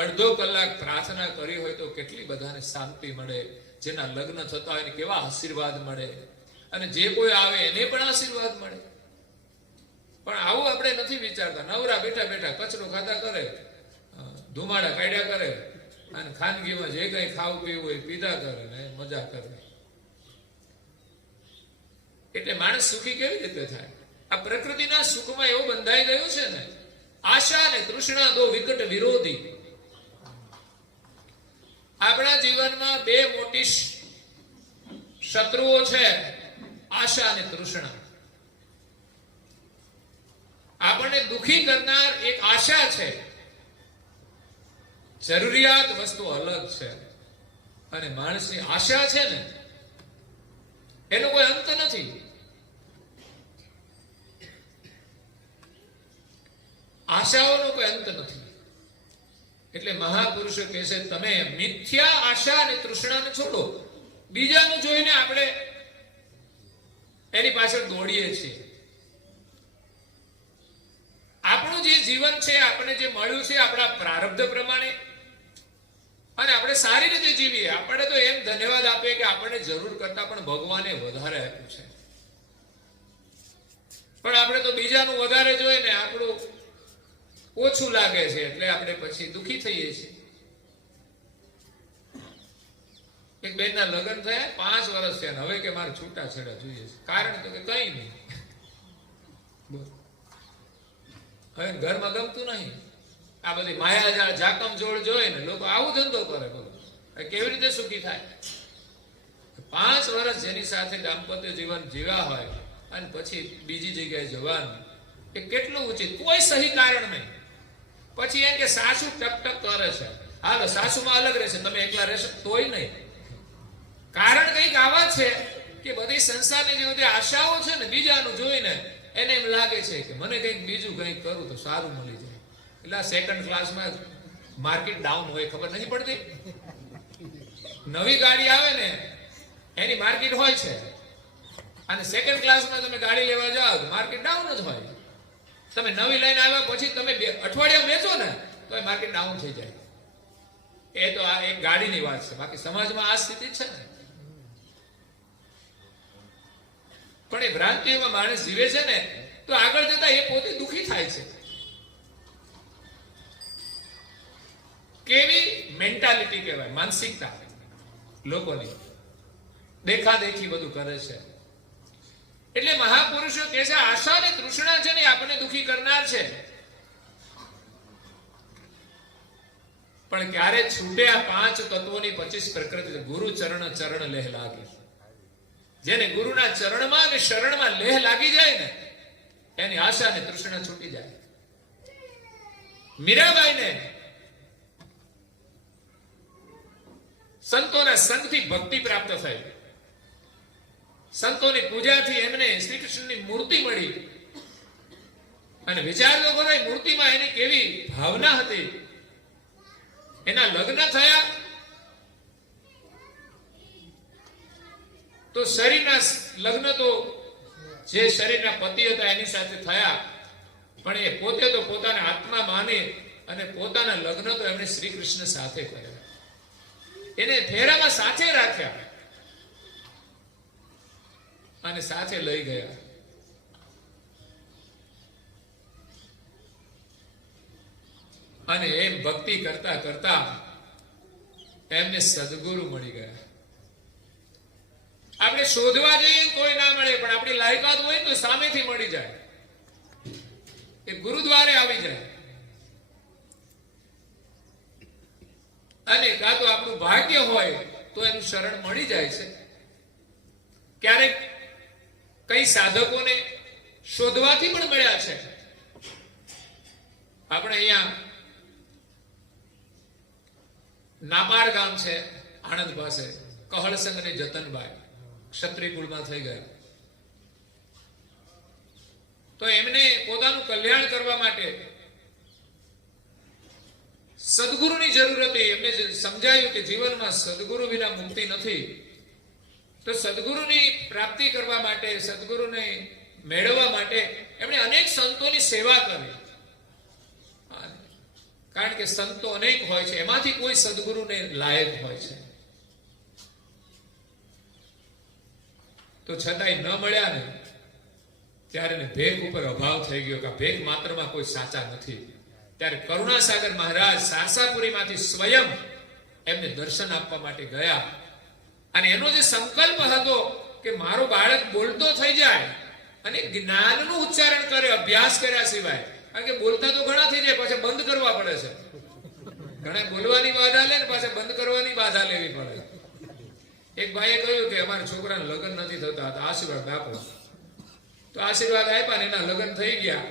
અડધો કલાક પ્રાર્થના કરી હોય તો કેટલી બધાને શાંતિ મળે. જેના લગ્ન થતા હોય એને કેવા આશીર્વાદ મળે, અને જે કોઈ આવે એને પણ આશીર્વાદ મળે. પણ આવું આપણે નથી વિચારતા. નવરા બેઠા બેઠા કચરો ખાતા કરે, ધુમાડા કાઢ્યા કરે, અને ખાનગીમાં જે કઈ ખાવું પીવું હોય પીધા કરે ને મજા કરે. એટલે માણસ સુખી કેવી રીતે થાય? આ પ્રકૃતિના સુખમાં એવું બંધાઈ ગયું છે ને, આશા અને તૃષ્ણા દો વિકટ વિરોધી. આપણા જીવનમાં બે મોટી શત્રુઓ છે, આશા અને તૃષ્ણા. આપણને દુખી કરનાર એક આશા છે, જરૂરિયાત વસ્તુ અલગ છે, અને માણસની આશા છે ને એનો કોઈ અંત નથી. આશાઓનો કોઈ અંત નથી. એટલે મહાપુરુષો કહે છે તમે મિથ્યા આશા અને તૃષ્ણાને છોડો. બીજાનું જોઈને આપણે એની પાછળ દોડીએ છીએ. આપણું જે જીવન છે, આપણે જે મળ્યું છે આપણા પ્રારબ્ધ પ્રમાણે, અને આપણે સારી રીતે જીવીએ. આપણે તો એમ ધન્યવાદ આપીએ કે આપણને જરૂર કરતા પણ ભગવાને વધારે આપ્યું છે. પણ આપણે તો બીજાનું વધારે જોઈએ ને આપણું ઓછું લાગે છે, એટલે આપણે પછી દુખી થઈએ છીએ. એક બેનના લગ્ન થયા 5 વર્ષ થયા, હવે કે મારે છૂટાછેડા જોઈએ છે. કારણ તો કે કઈ નહીં, હવે ઘરમાં ગમતું નહીં. આ બધી માયા જાકમ જોડ જોઈ ને લોકો આવું ધંધો કરે. બોલો કેવી રીતે સુખી થાય? 5 વર્ષ જેની સાથે દાંપત્ય જીવન જીવ્યા હોય અને પછી બીજી જગ્યાએ જવાનું એ કેટલું ઉચિત? કોઈ સહી કારણ નહીં. પછી એમ કે સાસુ ટક ટક કરે છે, હાલો સાસુમાં અલગ રહેશે, તમે એકલા રહેશો તોય નહીં. કારણ કઈક આવા છે કે બધી સંસારની જે બધી આશાઓ છે ને, બીજાનું જોઈને એને એમ લાગે છે કે મને કંઈક બીજું કંઈક કરું તો સારું મળી જાય. એટલે સેકન્ડ ક્લાસમાં માર્કેટ ડાઉન હોય, ખબર નથી પડતી. નવી ગાડી આવે ને એની માર્કેટ હોય છે, અને સેકન્ડ ક્લાસમાં તમે ગાડી લેવા જાઓ તો માર્કેટ ડાઉન જ હોય. તમે નવી લઈને આવ્યા પછી તમે 2 અઠવાડિયા વેચો ને તો એ માર્કેટ ડાઉન થઈ જાય. એ તો આ એક ગાડીની વાત છે, બાકી સમાજમાં આ સ્થિતિ છે ને. પણ એ ભ્રાંતિઓમાં માણસ જીવે છે ને તો આગળ જતા એ પોતે દુખી થાય છે. કેવી મેન્ટાલિટી કહેવાય, માનસિકતા લોકોની, દેખાદેખી બધું કરે છે. એટલે મહાપુરુષો કહે છે આશા અને તૃષ્ણા છે ને આપણને દુખી કરનાર છે. પણ ક્યારે છૂટે આ 5 તત્વોની 25 પ્રકૃતિ? ગુરુ ચરણ ચરણ લેહ લાગી. જેને ગુરુના ચરણમાં અને શરણમાં લેહ લાગી જાય ને એની આશા અને તૃષ્ણા છૂટી જાય. મીરાબાઈને સંતોના સંગથી ભક્તિ પ્રાપ્ત થઈ. સંતોની પૂજાથી એમને શ્રી કૃષ્ણની મૂર્તિ મળી. અને વિચાર તો કરો એ મૂર્તિમાં એની કેવી ભાવના હતી. એના લગ્ન થયા તો શરીરના લગ્ન તો જે શરીરના પતિ હતા એની સાથે થયા, પણ એ પોતે તો પોતાના આત્મા માની અને પોતાના લગ્ન તો એમણે શ્રી કૃષ્ણ સાથે કર્યા. એને ફેરામાં સાથે રાખ્યા અને સાથે લઈ ગયા. અને એમ ભક્તિ કરતા કરતા એમને સદગુરુ મળી ગયા. આપણે શોધવા જઈએ કોઈ ના મળે, પણ આપણી લાયકાત હોય તો સામેથી મળી જાય. એ ગુરુદ્વારે આવી જાય. અને કાં તો આપણું ભાગ્ય હોય તો એનું શરણ મળી જાય છે. ક્યારેક કઈ સાધકોને શોધવાથી પણ મળ્યા છે. આપણે અહીંયા નાપાડ ગામ છે આણંદ પાસે, કહળસંગ અને જતનભાઈ ક્ષત્રિય કુળમાં થઈ ગયા. તો એમને પોતાનું કલ્યાણ કરવા માટે સદગુરુની જરૂર હતી. એમને સમજાયું કે જીવનમાં સદગુરુ વિના મુક્તિ નથી. તો સદગુરુની પ્રાપ્તિ કરવા માટે, સદગુરુને મેળવવા માટે એમણે અનેક સંતોની સેવા કરી. કારણ કે સંતો અનેક હોય છે, એમાંથી કોઈ સદગુરુને લાયક હોય છે. તો છતાંય ન મળ્યા ને ત્યારે ભેખ ઉપર અભાવ થઈ ગયો કે ભેખ માત્રમાં કોઈ સાચા નથી. ત્યારે કરુણાસાગર મહારાજ સારસાપુરીમાંથી સ્વયં એમને દર્શન આપવા માટે ગયા. અને એનો જે સંકલ્પ હતો કે મારો બાળક બોલતો થઈ જાય અને જ્ઞાનનું ઉચ્ચારણ કરે અભ્યાસ કર્યા સિવાય. કારણ કે બોલતા તો ઘણા થઈ જાય, પાછા બંધ કરવા પડે છે. ઘણા બોલવાની બાધા લે ને પાછા બંધ કરવાની બાધા લેવી પડે. એક ભાઈએ કહ્યું કે અમારા છોકરાને લગ્ન નથી થતા, તો આશીર્વાદ આપો. તો આશીર્વાદ આપ્યા ને એના લગ્ન થઈ ગયા.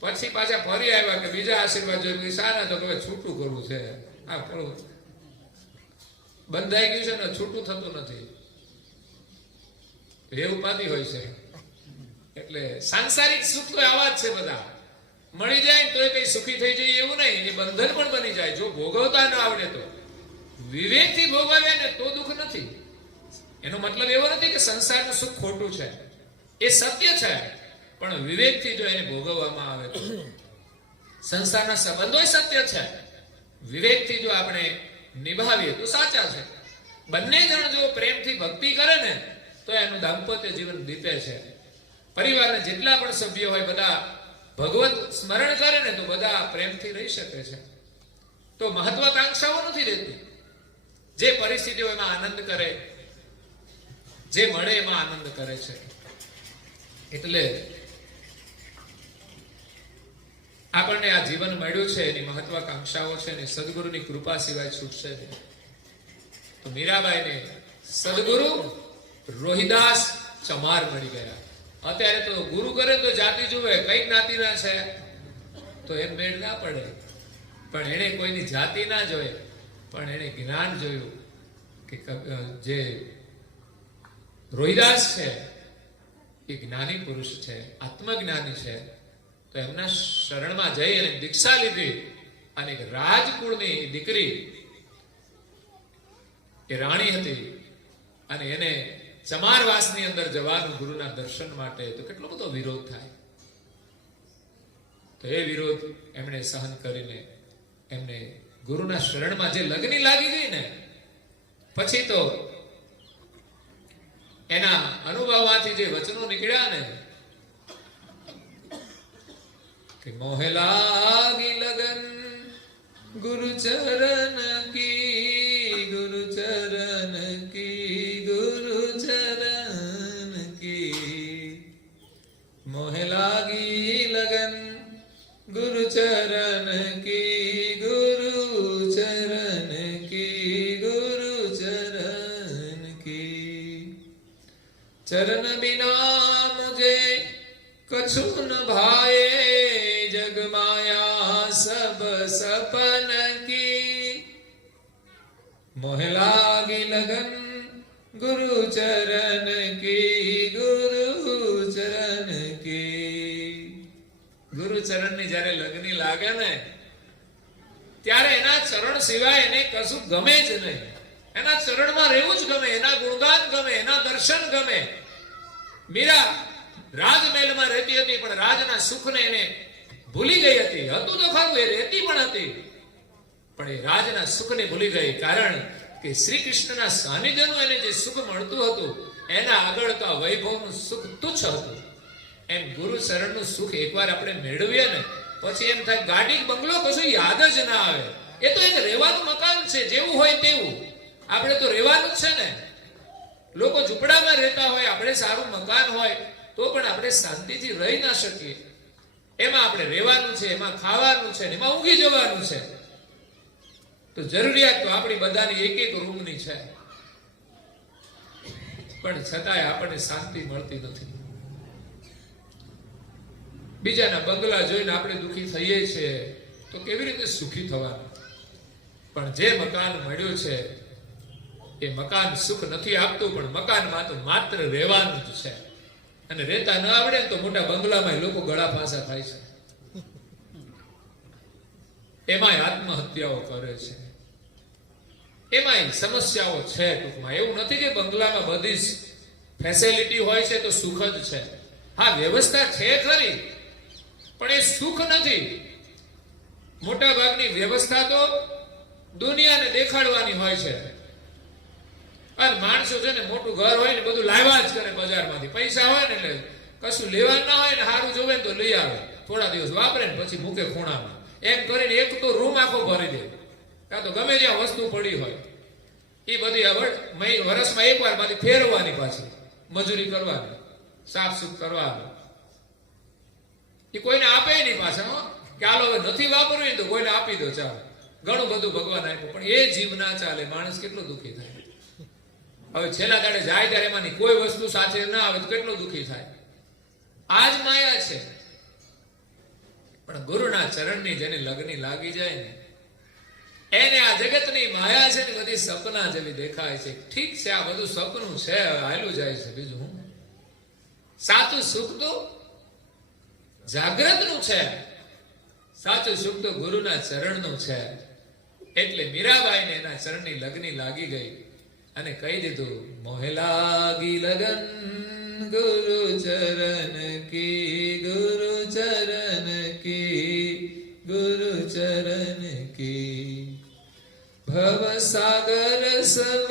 પછી પાછા ફરી આવ્યા કે બીજા આશીર્વાદ જોઈએ. સારા, તો હવે છૂટું કરવું છે. હા, પણ બંધાઈ ગયું છે ને, છૂટું થતું નથી. એ ઉપાધિ હોય છે. એટલે સાંસારિક સુખ તો આવા જ છે. બધા મળી જાય તો કઈ સુખી થઈ જાય એવું નહીં, એ બંધન પણ બની જાય જો ભોગવતા ન આવડે તો. વિવેકથી ભોગવ્યા ને તો દુઃખ નથી. એનો મતલબ એવો નથી કે સંસારનું સુખ ખોટું છે, એ સત્ય છે. પણ વિવેકથી જો એને ભોગવવામાં આવે તો. સંસારના સંબંધો સત્ય છે, વિવેકથી જો આપણે નિભાવીએ તો સાચા છે. બંને જણ જો પ્રેમથી ભક્તિ કરે ને તો એનું દાંપત્ય જીવન દીપે છે. પરિવારના જેટલા પણ સભ્યો હોય બધા ભગવત સ્મરણ કરે ને તો બધા પ્રેમથી રહી શકે છે. તો મહત્વાકાંક્ષાઓ નથી રહેતી. જે પરિસ્થિતિઓ એમાં આનંદ કરે, જે મળે એમાં આનંદ કરે છે. એટલે આપણને આ જીવન મળ્યું છે એની મહત્વાકાંક્ષાઓ છે ને સદગુરુની કૃપા સિવાય છૂટશે નહીં. તો મીરાબાઈને સદગુરુ રોહિદાસ ચમાર મળી ગયા. અત્યારે તો ગુરુ કરે તો જાતિ જુએ કઈ જ્ઞાતિના છે તો એમ મેળ ના પડે. પણ એને કોઈની જાતિ ના જોયે, પણ એને જ્ઞાન જોયું કે જે રોહિદાસ છે એ જ્ઞાની પુરુષ છે, આત્મજ્ઞાની છે. તો એમના શરણમાં જઈ અને દીક્ષા લીધી અને એક રાજકુળની દીકરી એ રાણી હતી અને એને ચમારવાસની અંદર જવાનું ગુરુના દર્શન માટે. તો કેટલો બધો વિરોધ થાય. તો એ વિરોધ એમણે સહન કરીને એમને ગુરુના શરણમાં જે લગ્ની લાગી ગઈ ને પછી તો એના અનુભવમાંથી જે વચનો નીકળ્યા ને કે મોહે લાગી લગન ગુરુ ચરણ કી, ગુરુ ચરણ કી, ગુરુ ચરણ કી. મોહે લાગી લગન ગુરુ ચરણ કી, ગુરુ ચરણ કી, ગુરુ ચરણ કી. चरण बिना मुझे कछु न भाए, जग माया सब सपन की. मोह लागी लगन गुरु चरण की, गुरु चरण की. ગુરુ ચરણ ની જયારે લગ્ની લાગે ને ત્યારે એના ચરણ સિવાય એને કશું ગમે જ નહીં. એના ચરણમાં રહેવું જ ગમે, એના ગુણગાન ગમે, એના દર્શન ગમે. મીરા રાજમહેલમાં રહેતી હતી પણ રાજના સુખને એને ભૂલી ગઈ હતી. હતું તો ખરું, એ રહેતી પણ હતી પણ એ રાજના સુખને ભૂલી ગઈ. કારણ કે શ્રી કૃષ્ણના સાનિધ્યનું એને જે સુખ મળતું હતું એના આગળ તો આ વૈભવનું સુખ તુચ્છ હતું. એમ ગુરુ શરણનું સુખ એકવાર આપણે મેળવીએ ને પછી એમ થાય ગાડી બંગલો કશું યાદ જ ના આવે. એ તો એક રહેવાનું મકાન છે, જેવું હોય તેવું. આપણે તો રહેવાનું જ છે ને. લોકો ઝૂંપડામાં રહેતા હોય, આપણે સારું મકાન હોય તો પણ આપણે શાંતિથી રહી ના શકીએ. એમાં આપણે રહેવાનું છે, એમાં ખાવાનું છે, એમાં ઊંઘી જવાનું છે. તો જરૂરિયાત તો આપણી બધાની એક એક રૂમની છે, પણ છતાંય આપણને શાંતિ મળતી નથી. બીજાના બંગલા જોઈને આપણે દુઃખી થઈએ છીએ તો કેવી રીતે સુખી થવાનું? પણ જે મકાન મળ્યું છે એ મકાન સુખ નથી આપતું, પણ મકાનમાં તો માત્ર રહેવાનું જ છે. અને રહેતા ન આવડે તો મોટા બંગલામાં લોકો ગળા ફાંસા થાય છે, એમાંય આત્મહત્યાઓ કરે છે, એમાંય સમસ્યાઓ છે. ટૂંકમાં એવું નથી કે બંગલામાં બધી જ ફેસિલિટી હોય છે તો સુખ જ છે. હા, વ્યવસ્થા છે ખરી, પણ એ સુખ નથી. મોટા ભાગની વ્યવસ્થા તો દુનિયાને દેખાડવાની હોય છે. અને માણસો છે ને મોટું ઘર હોય ને બધું લાવ્યા જ કરે બજારમાંથી. પૈસા હોય ને એટલે કશું લેવા ના હોય ને સારું જોવે ને તો લઈ આવે, થોડા દિવસ વાપરે ને પછી મૂકે ખૂણામાં. એમ કરીને એક તો રૂમ આખો ભરી દે, કાં તો ગમે ત્યાં વસ્તુ પડી હોય એ બધી વર્ષમાં એકવાર માંથી ફેરવવાની પાછી. મજૂરી કરવાની, સાફ સુફ કરવાનું. એ કોઈને આપે નહીં પાછા, કે હાલો હવે નથી વાપરવી તો કોઈને આપી દો, ચાલો. ઘણું બધું ભગવાન આપ્યું, પણ એ જીવ ના ચાલે. માણસ કેટલો દુઃખી થાય. હવે છેલ્લા દાડે જાય ત્યારે એમાંની કોઈ વસ્તુ સાથે ના આવે તો કેટલો દુઃખી થાય. આ જ માયા છે. પણ ગુરુના ચરણની જેને લગની લાગી જાય ને, એને આ જગતની માયા છે ને બધી સપના જેવી દેખાય છે. ઠીક છે, આ બધું સપનું છે, હાલું જાય છે, બીજું હું. સાચું સુખ તો જાગ્રત નું છે, સાચું સુખ તો ગુરુના ચરણનું છે. એટલે મીરાબાઈને એના ચરણની લગની લાગી ગઈ અને કહી દીધું, મોહે લાગી લગન ગુરુ ચરણ કી, ગુરુ ચરણ કી, ગુરુ ચરણ કી. ભવ સાગર સબ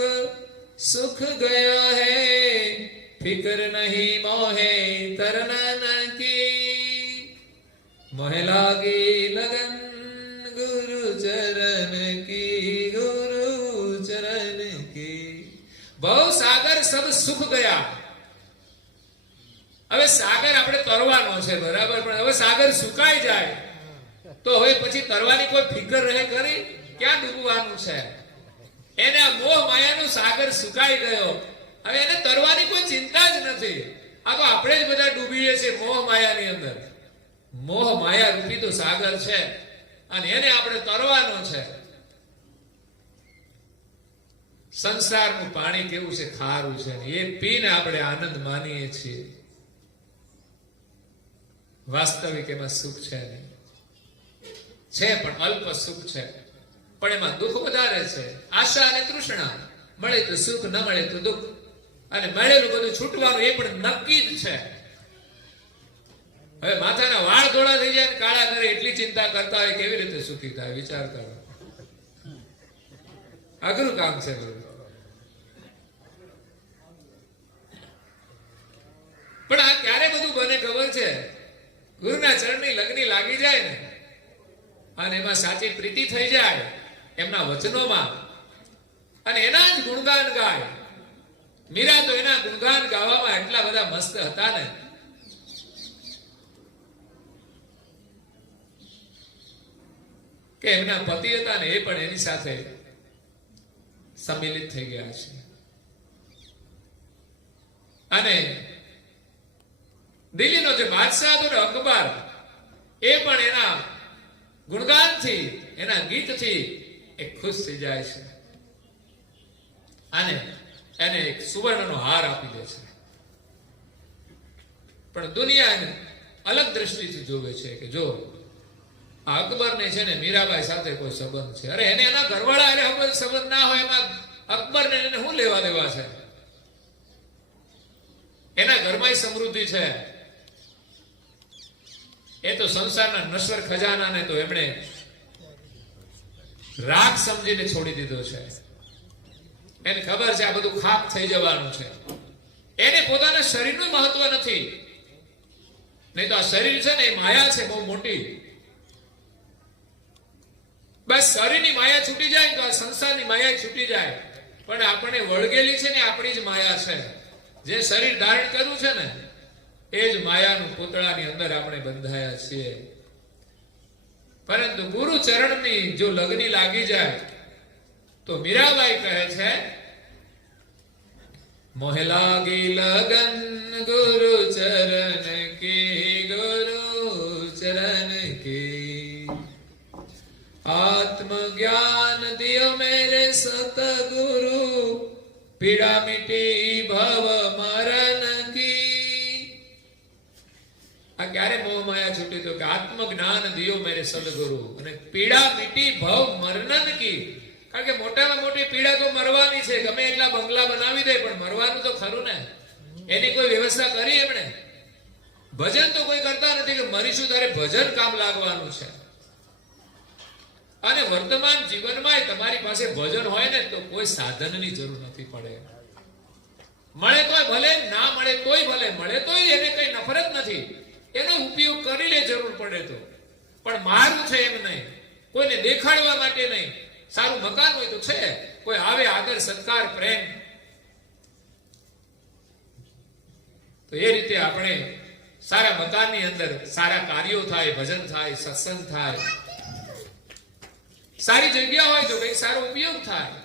સુખ ગયા હૈ, ફિકર નહીં મોહે તરનન કી. મોહે લાગી લગન ગુરુ ચરણ કી, ગુરુ ચરણ કી. ભવ સાગર સબ સુખ ગયા. હવે સાગર આપણે તરવાનો છે, બરાબર, પણ હવે સાગર સુકાઈ જાય તો હવે પછી તરવાની કોઈ ફિકર રહે ખરી? ક્યાં ડૂબવાનું છે? એને આ મોહ માયાનું સાગર સુકાઈ ગયો, હવે એને તરવાની કોઈ ચિંતા જ નથી. આ તો આપણે જ બધા ડૂબીએ છીએ મોહ માયાની અંદર. મોહ માયા રૂપી તો સાગર છે અને એને આપણે તરવાનો છે. સંસારનું પાણી કેવું છે, ખારું છે, એ પીને આપણે આનંદ માનીએ છીએ. વાસ્તવિક એમાં સુખ છે નહીં. છે પણ અલ્પ સુખ છે, પણ એમાં દુઃખ વધારે છે. આશા અને તૃષ્ણા, મળે તો સુખ, ન મળે તો દુઃખ. અને મળેલું બધું છૂટવાનું એ પણ નક્કી જ છે. હવે માથાના વાળ ધોળા થઈ જાય, કાળા કરે એટલી ચિંતા કરતા હોય, કેવી રીતે સુખી થાય? વિચાર કરો. અઘરું કામ છે બધું. પણ આ ક્યારે બધું બને ખબર છે? ગુરુના ચરણની લગની લાગી જાય ને, અને એમાં સાચી પ્રીતિ થઈ જાય એમના વચનોમાં, અને એના જ ગુણગાન ગાય. મીરા તો એના ગુણગાન ગાવામાં એટલા બધા મસ્ત હતા ને, કે એમના પતિ હતા ને એ પણ એની સાથે સંમિલિત થઈ ગયા છે. અને દિલ્હીનો જે બાદશાહ હતો ને અકબર, એ પણ એના ગુણગાનથી, એના ગીતથી એ ખુશ થઈ જાય છે અને એને એક સુવર્ણનો હાર આપી દે છે. પણ દુનિયા અલગ દ્રષ્ટિથી જોવે છે કે જો આ અકબરને છે ને મીરાબાઈ સાથે કોઈ સંબંધ છે. અરે એને એના ઘરવાળા એને સંબંધ ના હોય, એમાં અકબરને એને શું લેવા દેવા છે? એના ઘરમાં સમૃદ્ધિ છે. એ તો સંસારના નશ્વર ખજાનાને તો એમણે રાખ સમજીને છોડી દીધો છે. એને ખબર છે આ બધું ખાપ થઈ જવાનું છે. એને પોતાના શરીરનું મહત્વ નથી. નહીં તો આ શરીર છે ને એ માયા છે બહુ મોટી. બસ શરીરની માયા છૂટી જાય તો આ સંસારની માયા છૂટી જાય. પણ આપણે વળગેલી છે ને આપણી જ માયા છે. જે શરીર ધારણ કર્યું છે ને એ જ માયાનું પૂતળાની અંદર આપણે બંધાયા છીએ. પરંતુ ગુરુ ચરણની જો લગની લાગી જાય તો મીરાબાઈ કહે છે, મોહે લાગી લગન ગુરુ ચરણ કી, ગુરુ ચરણ કી. આત્મ જ્ઞાન દિયો મેરે સતગુરુ, પીડા મિટી ભવ મરણ કી. આ ક્યારે મોહ માયા છૂટી? તો કે આત્મ જ્ઞાન દિયો મેરે સદગુરુ, અને પીડા મિટી ભવ મરણ કી. કારણ કે મોટામાં મોટી પીડા તો મરવાની છે. ગમે એટલા બંગલા બનાવી દે પણ મરવાનું તો ખરું ને. એની કોઈ વ્યવસ્થા કરી એમણે? ભજન તો કોઈ કરતા નથી કે મરીશું ત્યારે ભજન કામ લાગવાનું છે. અને વર્તમાન જીવનમાં તમારી પાસે ભજન હોય ને તો કોઈ સાધનની જરૂર નથી પડે. મળે તોય ભલે, ના મળે તોય ભલે. મળે તોય એને કઈ નફરત નથી, એનો ઉપયોગ કરી લે જરૂર પડે તો. પણ મારું છે એમ નહીં, કોઈને દેખાડવા માટે નહીં. સારું મકાન હોય તો છે, કોઈ આવે આદર સત્કાર પ્રેમ, તો એ રીતે આપણે સારા મકાનની અંદર સારા કાર્યો થાય, ભજન થાય, સત્સંગ થાય, સારી જગ્યા હોય તો કઈ સારો ઉપયોગ થાય.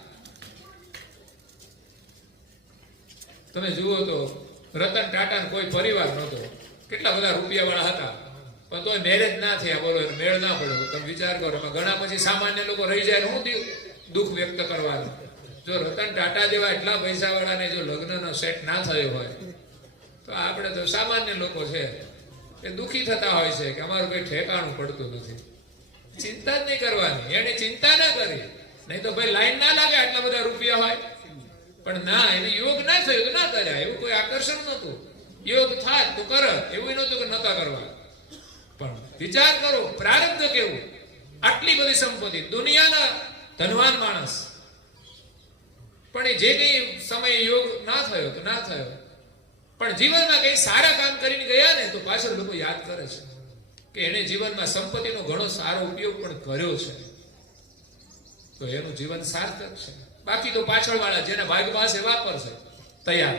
તમે જુઓ તો રતન ટાટા કોઈ પરિવાર નહોતો, કેટલા બધા રૂપિયા વાળા હતા, પણ તોય મેરેજ ના થયા. બોલો, મેળ ના પડ્યો. તમે વિચાર કરો, એમાં ઘણા પછી સામાન્ય લોકો રહી જાય, હું દુઃખ વ્યક્ત કરવાનું. જો રતન ટાટા જેવા એટલા પૈસા વાળાને જો લગ્નનો સેટ ના થયો હોય તો આપણે તો સામાન્ય લોકો છે એ દુઃખી થતા હોય છે કે અમારું કઈ ઠેકાણું પડતું નથી. ચિંતા જ નહીં કરવાની, એને ચિંતા ના કરી, નહીં તો ભાઈ લાઈન ના લાગે આટલા બધા રૂપિયા હોય. પણ ના, એને યોગ ના થયો તો ના કર્યા, એવું કોઈ આકર્ષણ નતું. યોગ થાય તો કર, એવું નતું કે નતા કરવા. પણ વિચાર કરો, પ્રારબ્ધ કેવું. આટલી બધી સંપત્તિ, દુનિયાના ધનવાન માણસ, પણ એ જે કઈ સમય યોગ ના થયો તો ના થયો, પણ જીવનમાં કઈ સારા કામ કરીને ગયા ને તો પાછળ લોકો યાદ કરે છે કે એને જીવનમાં સંપત્તિનો ઘણો સારો ઉપયોગ પણ કર્યો છે, તો એનું જીવન સાર્થક છે. બાકી તો પાછળ વાળા જેના ભાગમાં છે વાપરશે તૈયાર.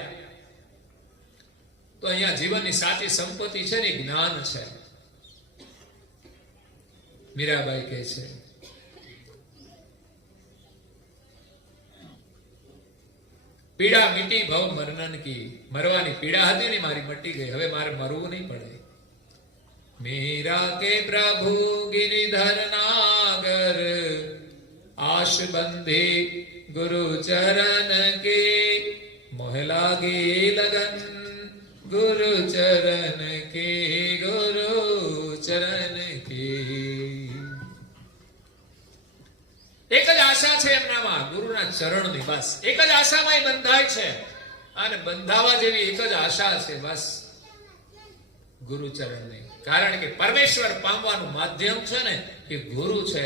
તો અહીંયા જીવનની સાચી સંપત્તિ છે ને જ્ઞાન છે. મીરાબાઈ કહે છે, પીડા મીટી ભવ મરનન કી. મરવાની પીડા હતી ને મારી મટી ગઈ, હવે મારે મરવું નહીં પડે. मीरा के प्रभु गिरिधर नागर आश बंधे गुरु चरण के मोह लागे लगन गुरु चरण के गुरु चरण के. એક જ આશા છે એમનામાં, ગુરુના ચરણની. બસ એક જ આશામાં એ બંધાય છે, અને બંધાવા જેવી એક જ આશા છે, બસ ગુરુ ચરણની. કારણ કે પરમેશ્વર પામવાનું માધ્યમ છે ને એ ગુરુ છે.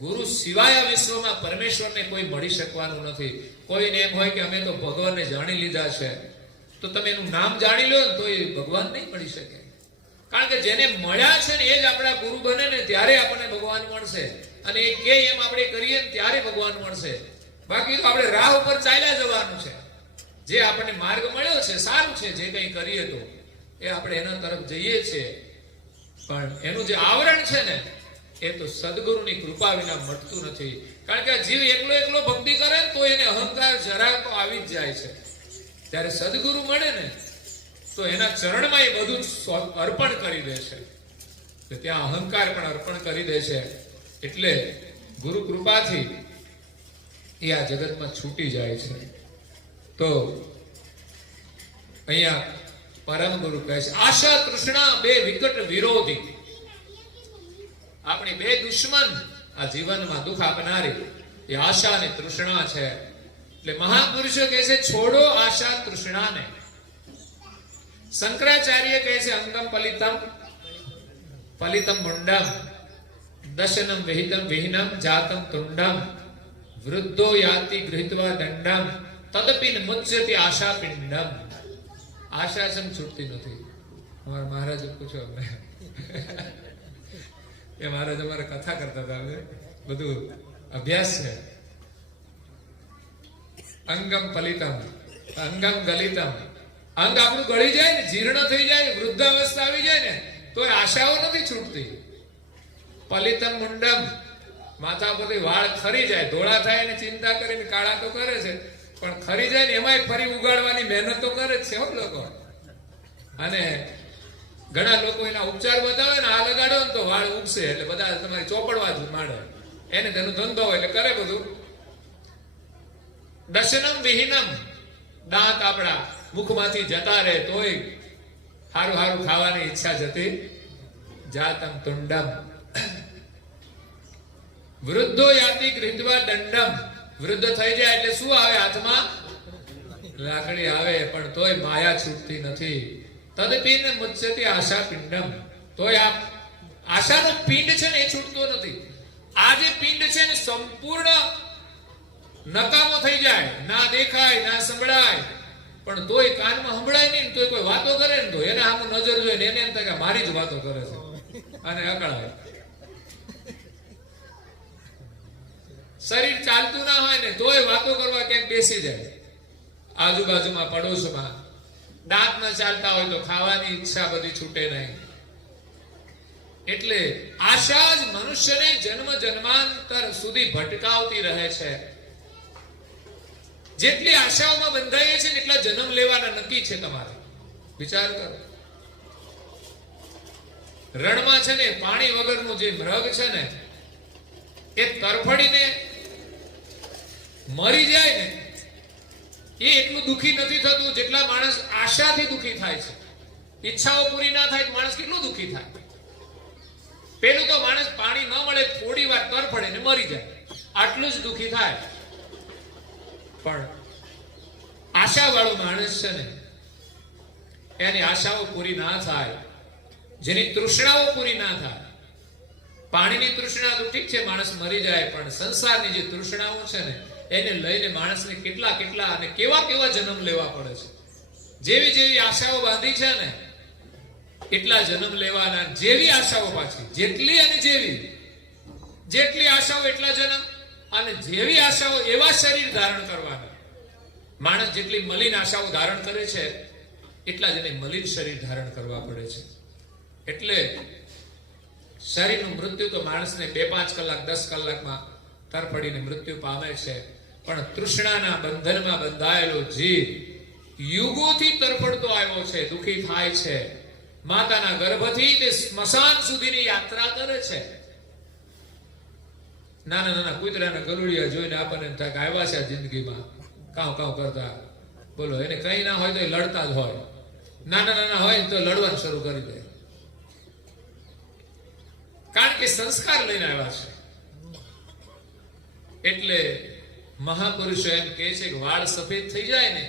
ગુરુ સિવાય વિશ્વમાં પરમેશ્વરને કોઈ મળી શકવાનું નથી. કોઈને એમ હોય કે અમે તો ભગવાનને જાણી લીધા છે, તો તમે એનું નામ જાણી લો ને તો એ ભગવાન નહીં મળી શકે. કારણ કે જેને મળ્યા છે ને એ જ આપણા ગુરુ બને ને ત્યારે આપણને ભગવાન મળશે, અને એ કે એમ આપણે કરીએ ને ત્યારે ભગવાન મળશે. બાકી તો આપણે રાહ ઉપર ચાલ્યા જવાનું છે. જે આપણને માર્ગ મળ્યો છે સારું છે, જે કંઈ કરીએ તો એ આપણે એના તરફ જઈએ છીએ, પણ એનું જે આવરણ છે ને એ તો સદગુરુની કૃપા વિના મળતું નથી. કારણ કે જીવ એકલો એકલો ભક્તિ કરે ને તો એને અહંકાર જરા તો આવી જ જાય છે. ત્યારે સદગુરુ મળે ને તો એના ચરણમાં એ બધું અર્પણ કરી દે છે, તો ત્યાં અહંકાર પણ અર્પણ કરી દે છે. એટલે ગુરુ કૃપાથી એ આ જગતમાં છૂટી જાય છે. તો અહીંયા પરમ ગુરુ કહે છે, આશા તૃષ્ણા બે વિકટ વિરોધી. આપણી બે દુશ્મન આ જીવનમાં દુઃખ આપનારી એ આશા અને તૃષ્ણા છે. એટલે મહાપુરુષો કહે છે, છોડો આશા તૃષ્ણાને. શંકરાચાર્ય કહે છે, અંગમ પલિતમ પલિતમ મુંડમ દશનમ વિહિતમ વિહીનમ જાતમ તુંડમ વૃદ્ધો યાતિ ગૃહિત્વા દંડમ તદપિન મુચ્યતિ આશા પિંડમ. આશા છે છૂટતી નથી. અમારા મહારાજ પૂછો અમને, એ મહારાજ અમારે કથા કરતા હતા, બધું અભ્યાસ છે. અંગમ પલિતમ અંગમ ગલિતમ. અંગ આપણું ગળી જાય ને, જીર્ણ થઈ જાય, વૃદ્ધાવસ્થા આવી જાય ને તો આશાઓ નથી છૂટતી. પલિતમ મુંડમ, માથા પરથી વાળ ખરી જાય, ધોળા થાય એની ચિંતા કરીને કાળા તો કરે છે, પણ ખરી જાય ને એમાંય ફરી ઉગાડવાની મહેનત તો કરે જ છે લોકો. અને ઘણા લોકો એના ઉપચાર બતાવે ને, આ લગાડો ને તો વાળ ઉગશે, એટલે બધા તમારી ચોપડવા જ માંડે. એને તેનો ધંધો હોય એટલે કરે બધું. દશનમ વિહીનમ, દાંત આપણા મુખમાંથી જતા રહે તોય હારું હારું ખાવાની ઈચ્છા જતી. જાતમ તુંડમ વૃદ્ધો યાતિ ગૃહિત્વા દંડમ. વૃદ્ધ થઈ જાય એટલે શું આવે હાથમાં? લાકડી આવે, પણ તોય માયા છૂટતી નથી. તદપિન મુચ્યતિ આશા પિંડમ. તોય આ આશાનો પિંડ છે ને એ છૂટતો નથી. આ જે પિંડ છે ને સંપૂર્ણ નકામો થઈ જાય, ના દેખાય ના સંભળાય, પણ તોય કાનમાં સંભળાય નહીં, તોય કોઈ વાતો કરે ને તો એને આમ નજર જોઈને એને એમ થાય કે મારી જ વાતો કરે છે, અને અકળાય. શરીર ચાલતું ના હોય ને તોય વાતો કરવા ક્યાંક બેસી જાય, આજુબાજુમાં પડોશમાં દાંત ન ચાલતા હોય તો ખાવાની ઈચ્છા બધી છૂટે નહીં. એટલે આશા જ મનુષ્યને જન્મ જન્માંતર સુધી ભટકાવતી રહે છે. જેટલી આશાઓમાં બંધાઈએ છે ને એટલા જન્મ લેવાના નક્કી છે તમારે. વિચાર કરો, રણમાં છે ને પાણી વગરનું જે મૃગ છે ને એ તરફડીને મરી જાય ને એ એટલું દુઃખી નથી થતું જેટલા માણસ આશાથી દુઃખી થાય છે. ઈચ્છાઓ પૂરી ના થાય તો માણસ કેટલું દુઃખી થાય. પેલું તો માણસ પાણી ન મળે થોડી વાર તરફડે ને મરી જાય, આટલું જ દુઃખી થાય. પણ આશા વાળો માણસ છે ને એની આશાઓ પૂરી ના થાય, જેની તૃષ્ણાઓ પૂરી ના થાય. પાણીની તૃષ્ણા તો ઠીક છે, માણસ મરી જાય, પણ સંસારની જે તૃષ્ણાઓ છે ને એને લઈને માણસને કેટલા કેટલા અને કેવા કેવા જન્મ લેવા પડે છે. જેવી જેવી આશાઓ બાંધી છે ને એટલા જન્મ લેવાના. જેવી આશાઓ પાછી જેટલી અને જેટલી આશાઓ એટલા જન્મ, અને જેવી આશાઓ એવા શરીર ધારણ કરવાના. માણસ જેટલી મલિન આશાઓ ધારણ કરે છે એટલા જ એને મલિન શરીર ધારણ કરવા પડે છે. એટલે શરીરનું મૃત્યુ તો માણસને 2-5 કલાક 10 કલાકમાં તરફડીને મૃત્યુ પામે છે. પણ તૃષ્ણાના બંધનમાં બંધાયેલો જીવ યુગોથી તરફડતો આવ્યો છે, દુઃખી થાય છે. માતાના ગર્ભથી તે સ્મશાન સુધીની યાત્રા કરે છે. નાના નાના કૂતરાના ગરુડિયા જોઈને આપણને એમ થાય કે આવ્યા છે આ જિંદગીમાં કાઉ કાઉ કરતા. બોલો, એને કઈ ના હોય તો એ લડતા જ હોય. નાના નાના હોય તો લડવાનું શરૂ કરી દે, કારણ કે સંસ્કાર લઈને આવ્યા છે. એટલે મહાપુરુષો એમ કહે છે કે વાળ સફેદ થઈ જાય ને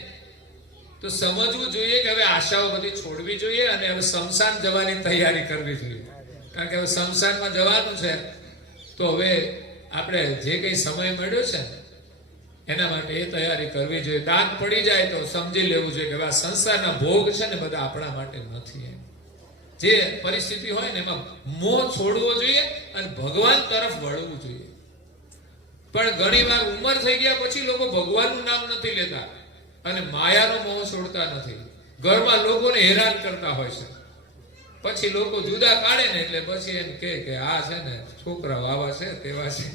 તો સમજવું જોઈએ કે હવે આશાઓ બધી છોડવી જોઈએ અને હવે શમશાન જવાની તૈયારી કરવી જોઈએ. કારણ કે હવે શમશાનમાં જવાનું છે તો હવે આપણે જે કઈ સમય મળ્યો છે એના માટે એ તૈયારી કરવી જોઈએ. દાંત પડી જાય તો સમજી લેવું જોઈએ કે હવે આ સંસારના ભોગ છે ને બધા આપણા માટે નથી. જે પરિસ્થિતિ હોય ને એમાં મોહ છોડવો જોઈએ અને ભગવાન તરફ વળવું જોઈએ. પણ ઘણી વાર ઉંમર થઈ ગયા પછી લોકો ભગવાનનું નામ નથી લેતા અને માયાનો મોહ છોડતા નથી. ઘરમાં લોકોને હેરાન કરતા હોય છે. પછી લોકો જુદા કાઢે ને એટલે પછી એમ કે આ છે ને છોકરા આવા છે તેવા છે.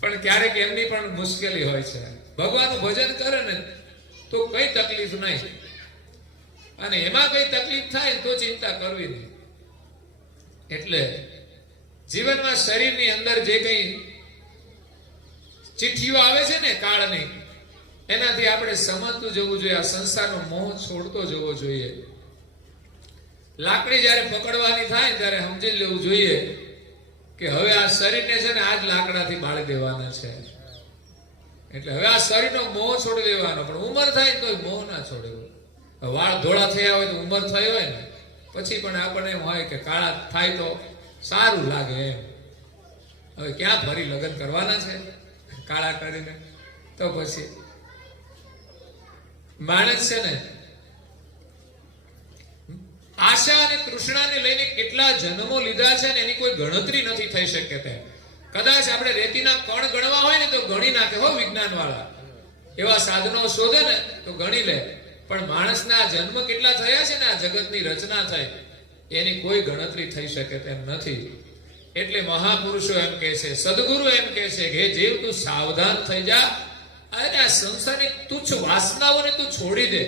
પણ ક્યારેક એમની પણ મુશ્કેલી હોય છે. ભગવાનનું ભજન કરે ને તો કઈ તકલીફ નહીં, અને એમાં કઈ તકલીફ થાય તો ચિંતા કરવી નહીં. એટલે જીવનમાં શરીરની અંદર જે કઈ ચિઠ્ઠીઓ આવે છે ને કાળની, એનાથી આપણે સમજતું જવું જોઈએ. આ સંસારનો મોહ છોડતો જવો જોઈએ. લાકડી જયારે પકડવાની થાય ત્યારે સમજી લેવું જોઈએ કે હવે આ શરીરને છે ને આ જ લાકડાથી બાળી દેવાના છે. એટલે હવે આ શરીરનો મોહ છોડી દેવાનો. પણ ઉંમર થાય તો મોહ ના છોડવો. વાળ ધોળા થયા હોય તો ઉંમર થઈ હોય ને પછી પણ આપણને એમ હોય કે કાળા થાય તો સારું લાગે એમ. હવે ક્યાં ફરી લગ્ન કરવાના છે કાળા કરીને? તો પછી માણસ છે ને આશા અને તૃષ્ણાને લઈને કેટલા જન્મો લીધા છે ને એની કોઈ ગણતરી નથી થઈ શકે તેમ. કદાચ આપણે રેતીના કણ ગણવા હોય ને તો ગણી નાખે હો વિજ્ઞાન વાળા. એવા સાધનો શોધે ને તો ગણી લે. પણ માણસના જન્મ કેટલા થયા છે ને આ જગતની રચના થઈ એની કોઈ ગણતરી થઈ શકે તેમ નથી. એટલે મહાપુરુષો એમ કહે છે, સદગુરુ એમ કહે છે કે જીવ તું સાવધાન થઈ જા અને આ સંસારની તુચ્છ વાસનાઓને તું છોડી દે.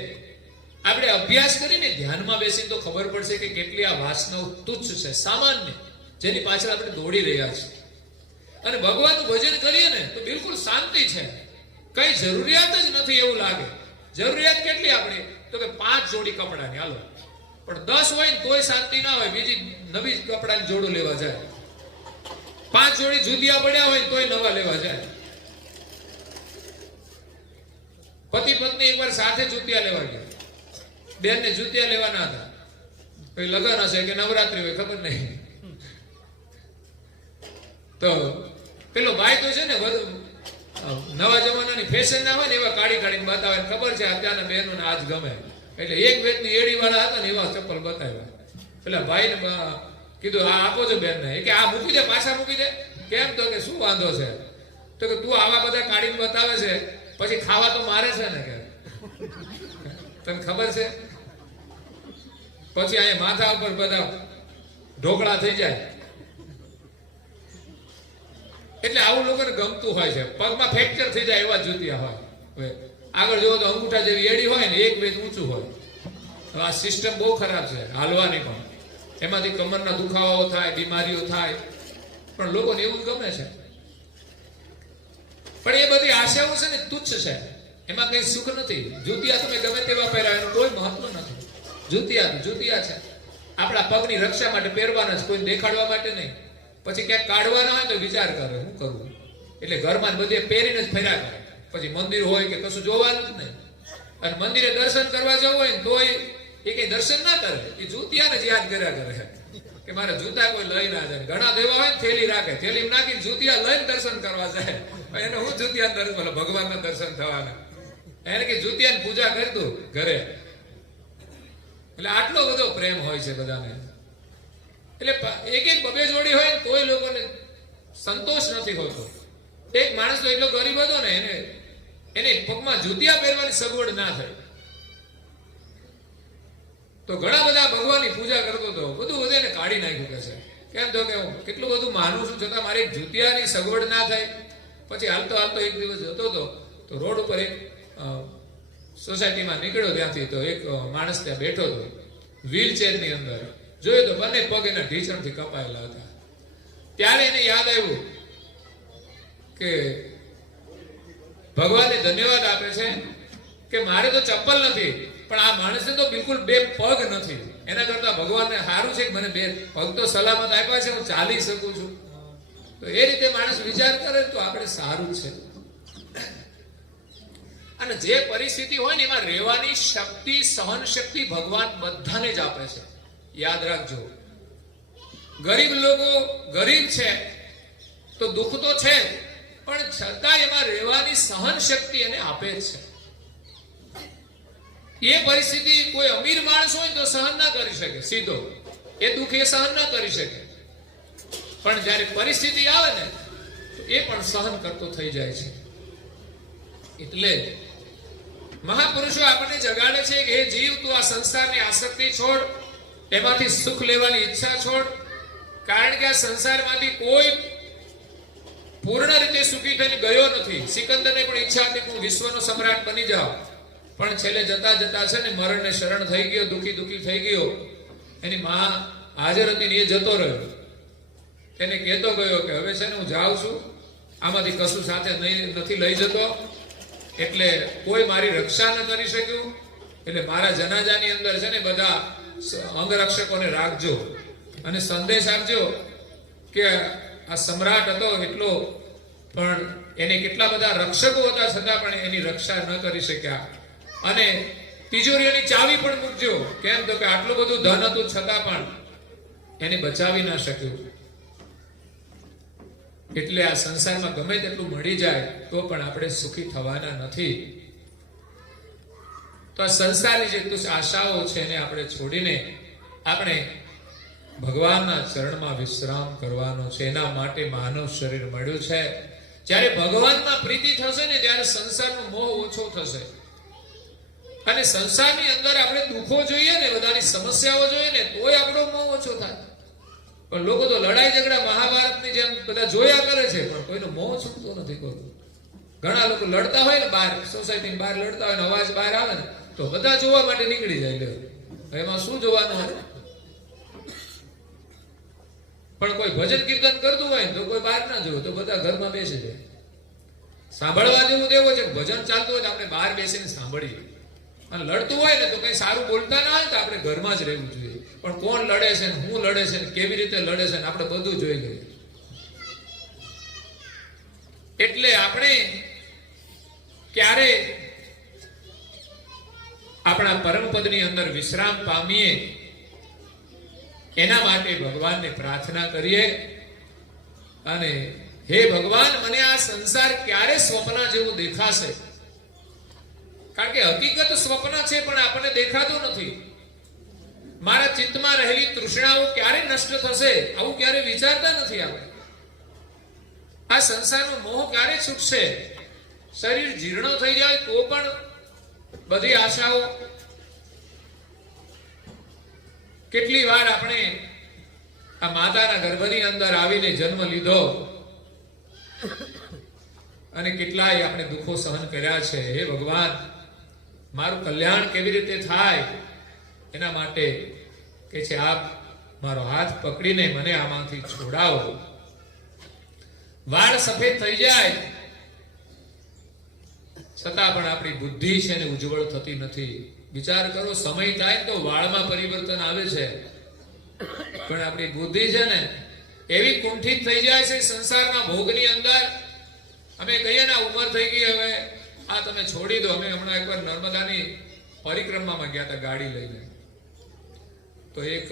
આપણે અભ્યાસ કરીને ધ્યાનમાં બેસીને તો ખબર પડશે કે કેટલી આ વાસનાઓ તુચ્છ છે, સામાન્ય, જેની પાછળ આપણે દોડી રહ્યા છીએ. અને ભગવાનનું ભજન કરીએ ને તો બિલકુલ શાંતિ છે, કઈ જરૂરિયાત જ નથી એવું લાગે. જરૂરિયાત કેટલી આપણી? તો કે 5 જોડી કપડાની, હાલો. પણ 10 હોય ને તોય શાંતિ ના હોય, બીજી નવી કપડાની જોડો લેવા જાય. 5 જોડી જુદિયા પડ્યા હોય તોય નવા લેવા જાય. પતિ પત્ની એકવાર સાથે જુતિયા લેવા ગયા. બેનને જુતિયા લેવાના હતા. કોઈ લગન હશે કે નવરાત્રી હોય ખબર નહીં. તો પેલો ભાઈ તો છે ને નવા જમાનાની ફેશન ના હોય ને એવા કાઢી કાઢીને બતાવે. ખબર છે અત્યારના બહેનોને આજ ગમે એટલે એક વેતની એડી વાળા હતા ને એવા ચપ્પલ બતાવ્યા. પેલા ભાઈને કીધું આ આપો છો બેનને. કે આ મૂકી દે, પાછા મૂકી દે. કેમ? તો કે શું વાંધો છે? તો કે તું આવા બધા કાઢીને બતાવે છે પછી ખાવા તો મારે છે ને કે. તને ખબર છે? પછી અહીંયા માથા ઉપર બધા ઢોકળા થઈ જાય. એટલે આવું લોકોને ગમતું હોય છે. પગમાં ફ્રેક્ચર થઈ જાય એવા જુતિયા હોય. હવે આગળ જોવો તો અંગૂઠા જેવી એડી હોય ને, એક બે ઊંચું હોય. હવે આ સિસ્ટમ બહુ ખરાબ છે હાલવાની પણ. એમાંથી કમરના દુખાવાઓ થાય, બીમારીઓ થાય, પણ લોકોને એવું ગમે છે. પણ એ બધી આશાઓ છે ને તુચ્છ છે, એમાં કઈ સુખ નથી. જુતિયા તમે ગમે તેવા પહેરાય એનું કોઈ મહત્વ નથી. જુતિયા છે આપણા પગની રક્ષા માટે પહેરવાના છે, કોઈ દેખાડવા માટે નહીં. પછી ક્યાંક કાઢવાના હોય તો વિચાર કરે શું કરવું. એટલે ઘરમાં બધે પહેરીને જ ફર્યા કરે. પછી મંદિર હોય કે કશું જોવાનું જ નહીં. અને મંદિરે દર્શન કરવા જવું હોય ને તોય એ કઈ દર્શન ના કરે, એ જુતિયાને જ યાદ કર્યા કરે કે મારા જૂતા કોઈ લઈ ના જાય. ઘણા દેવા હોય ને થેલી રાખે, થેલી નાખીને જુતિયા લઈને દર્શન કરવા જાય. એને હું જુતિયા દર્શન, ભગવાનના દર્શન થવાના. એને કે જુતિયાની પૂજા કરી દઉં ઘરે. એટલે આટલો બધો પ્રેમ હોય છે બધાને. એટલે એક બબે જોડી હોય ને તોય લોકોને સંતોષ નથી હોતો. એક માણસ તો એટલો ગરીબ હતો ને, એને પગમાં જુતિયા પહેરવાની સગવડ ના થઈ. તો ઘણા બધા ભગવાનની પૂજા કરતો હતો, બધું એને કાઢી નાખ્યું. કે છે કેમ તો કે કેટલું બધું માનું છું છતાં મારે એક જુતિયાની સગવડ ના થાય. પછી હાલતો એક દિવસ જતો હતો તો રોડ ઉપર એક સોસાયટીમાં નીકળ્યો ત્યાંથી, તો એક માણસ ત્યાં બેઠો હતો વ્હીલચેરની અંદર. જોયું તો બંને પગ એના ઢીચણથી કપાયેલા હતા. ત્યારે એને યાદ આવ્યું કે ભગવાનને ધન્યવાદ આપે છે કે મારે તો ચપ્પલ નથી, પણ આ માણસને તો બિલકુલ બે પગ નથી. એના કરતા ભગવાનને સારું છે કે મને બે પગ તો સલામત આપ્યા છે, હું ચાલી શકું છું. તો એ રીતે માણસ વિચાર કરે તો આપણે સારું છે. અને જે પરિસ્થિતિ હોય ને એમાં રહેવાની શક્તિ, સહન શક્તિ ભગવાન બધાને જ આપે છે. યાદ રાખજો, ગરીબ લોકો ગરીબ છે તો દુઃખ તો છે, પણ છતાં એમાં રહેવાની સહન શક્તિ એને આપે છે. એ પરિસ્થિતિ કોઈ અમીર માણસ હોય તો સહન ના કરી શકે સીધો, એ દુઃખ એ સહન ના કરી શકે. પણ જ્યારે પરિસ્થિતિ આવે ને તો એ પણ સહન કરતો થઈ જાય છે. એટલે મહાપુરુષો આપણને જગાડે છે કે હે જીવ, તું આ સંસારની આસક્તિ છોડ, એમાંથી સુખ લેવાની ઈચ્છા છોડ. કારણ કે આ સંસારમાંથી કોઈ પૂર્ણ રીતે સુખી થઈને ગયો નથી. સિકંદરને પણ ઈચ્છા હતી કે હું વિશ્વનો સમ્રાટ બની જાઉં, પણ છેલ્લે જતા જતા છે ને મરણને શરણ થઈ ગયો, દુખી થઈ ગયો. એની માં હાજર હતી ને એ જતો રહ્યો. એને કહેતો ગયો કે હવે છે ને હું જાઉં છું, આમાંથી કશું સાથે નથી લઈ જતો, એટલે કોઈ મારી રક્ષા ન કરી શક્યું. એટલે મારા જનાજાની અંદર છે ને બધા અંગરક્ષકોને રાખજો અને સંદેશ આપજો કે આ સમ્રાટ હતો એટલો, પણ એને કેટલા બધા રક્ષકો હતા છતાં પણ એની રક્ષા ન કરી શક્યા. અને તિજોરીઓની ચાવી પણ મૂકજો. કેમ તો કે આટલું બધું ધન હતું છતાં પણ એને બચાવી ના શક્યું. એટલે આ સંસારમાં ગમે તેટલું મળી જાય તો પણ આપણે સુખી થવાના નથી. તો આ સંસારની જે તુચ્છ આશાઓ છે એને આપણે છોડીને આપણે ભગવાનના ચરણમાં વિશ્રામ કરવાનો છે. એના માટે માનવ શરીર મળ્યું છે. જ્યારે ભગવાનમાં પ્રીતિ થશે ને ત્યારે સંસારનો મોહ ઓછો થશે. અને સંસારની અંદર આપણે દુઃખો જોઈએ ને, બધાની સમસ્યાઓ જોઈએ ને, તોય આપણો મોહ ઓછો થાય. પણ લોકો તો લડાઈ ઝઘડા મહાભારતની જેમ બધા જોયા કરે છે, પણ કોઈનો મોહ છૂટતો નથી કરતો. ઘણા લોકો લડતા હોય ને બહાર, સોસાયટીની બહાર લડતા હોય ને અવાજ બહાર આવે ને તો બધા જોવા માટે નીકળી જાય. એમાં શું જોવાનું હોય? પણ કોઈ ભજન કીર્તન કરતું હોય તો કોઈ બહાર ના જોવે, તો બધા ઘરમાં બેસી જાય. સાંભળવા જેવું દેવો છે, ભજન ચાલતું હોય તો આપણે બહાર બેસીને સાંભળીએ. અને લડતું હોય ને તો કઈ સારું બોલતા ના હોય તો આપણે ઘરમાં જ રહેવું જોઈએ. પણ કોણ લડે છે, હું લડે છે, કેવી રીતે લડે છે, આપણે બધું જોઈ લઈએ. એટલે આપણે ક્યારે આપણા પરમ પદની અંદર વિશ્રામ પામીએ એના માટે ભગવાનને પ્રાર્થના કરીએ. અને હે ભગવાન, મને આ સંસાર ક્યારે સ્વપ્ન જેવું દેખાશે? કારણ કે હકીકત સ્વપ્ન છે પણ આપણને દેખાતું નથી. મારા ચિત્તમાં રહેલી તૃષ્ણાઓ ક્યારે નષ્ટ થશે આવું ક્યારે વિચારતા નથી આપણે. આ સંસારનો મોહ ક્યારે છૂટશે? શરીર જીર્ણ થઈ જાય તો પણ બધી આશાઓ કેટલી વાર આપણે આ માતાના ગર્ભની અંદર આવીને જન્મ લીધો અને કેટલાય આપણે દુઃખો સહન કર્યા છે. હે ભગવાન, મારું કલ્યાણ કેવી રીતે થાય એના માટે કે છે આપ મારો હાથ પકડીને મને આમાંથી છોડાવો. વાળ સફેદ થઈ જાય છતાં પણ આપણી બુદ્ધિ છે ને ઉજ્જવળ થતી નથી. વિચાર કરો, સમય થાય તો વાળમાં પરિવર્તન આવે છે, પણ આપણી બુદ્ધિ છે ને એવી કુંઠિત થઈ જાય છે સંસારના ભોગની અંદર. અમે કહીએ ને ઉંમર થઈ ગઈ, હવે આ તમે છોડી દો. અમે હમણાં એકવાર નર્મદાની પરિક્રમામાં ગયા હતા ગાડી લઈને, તો એક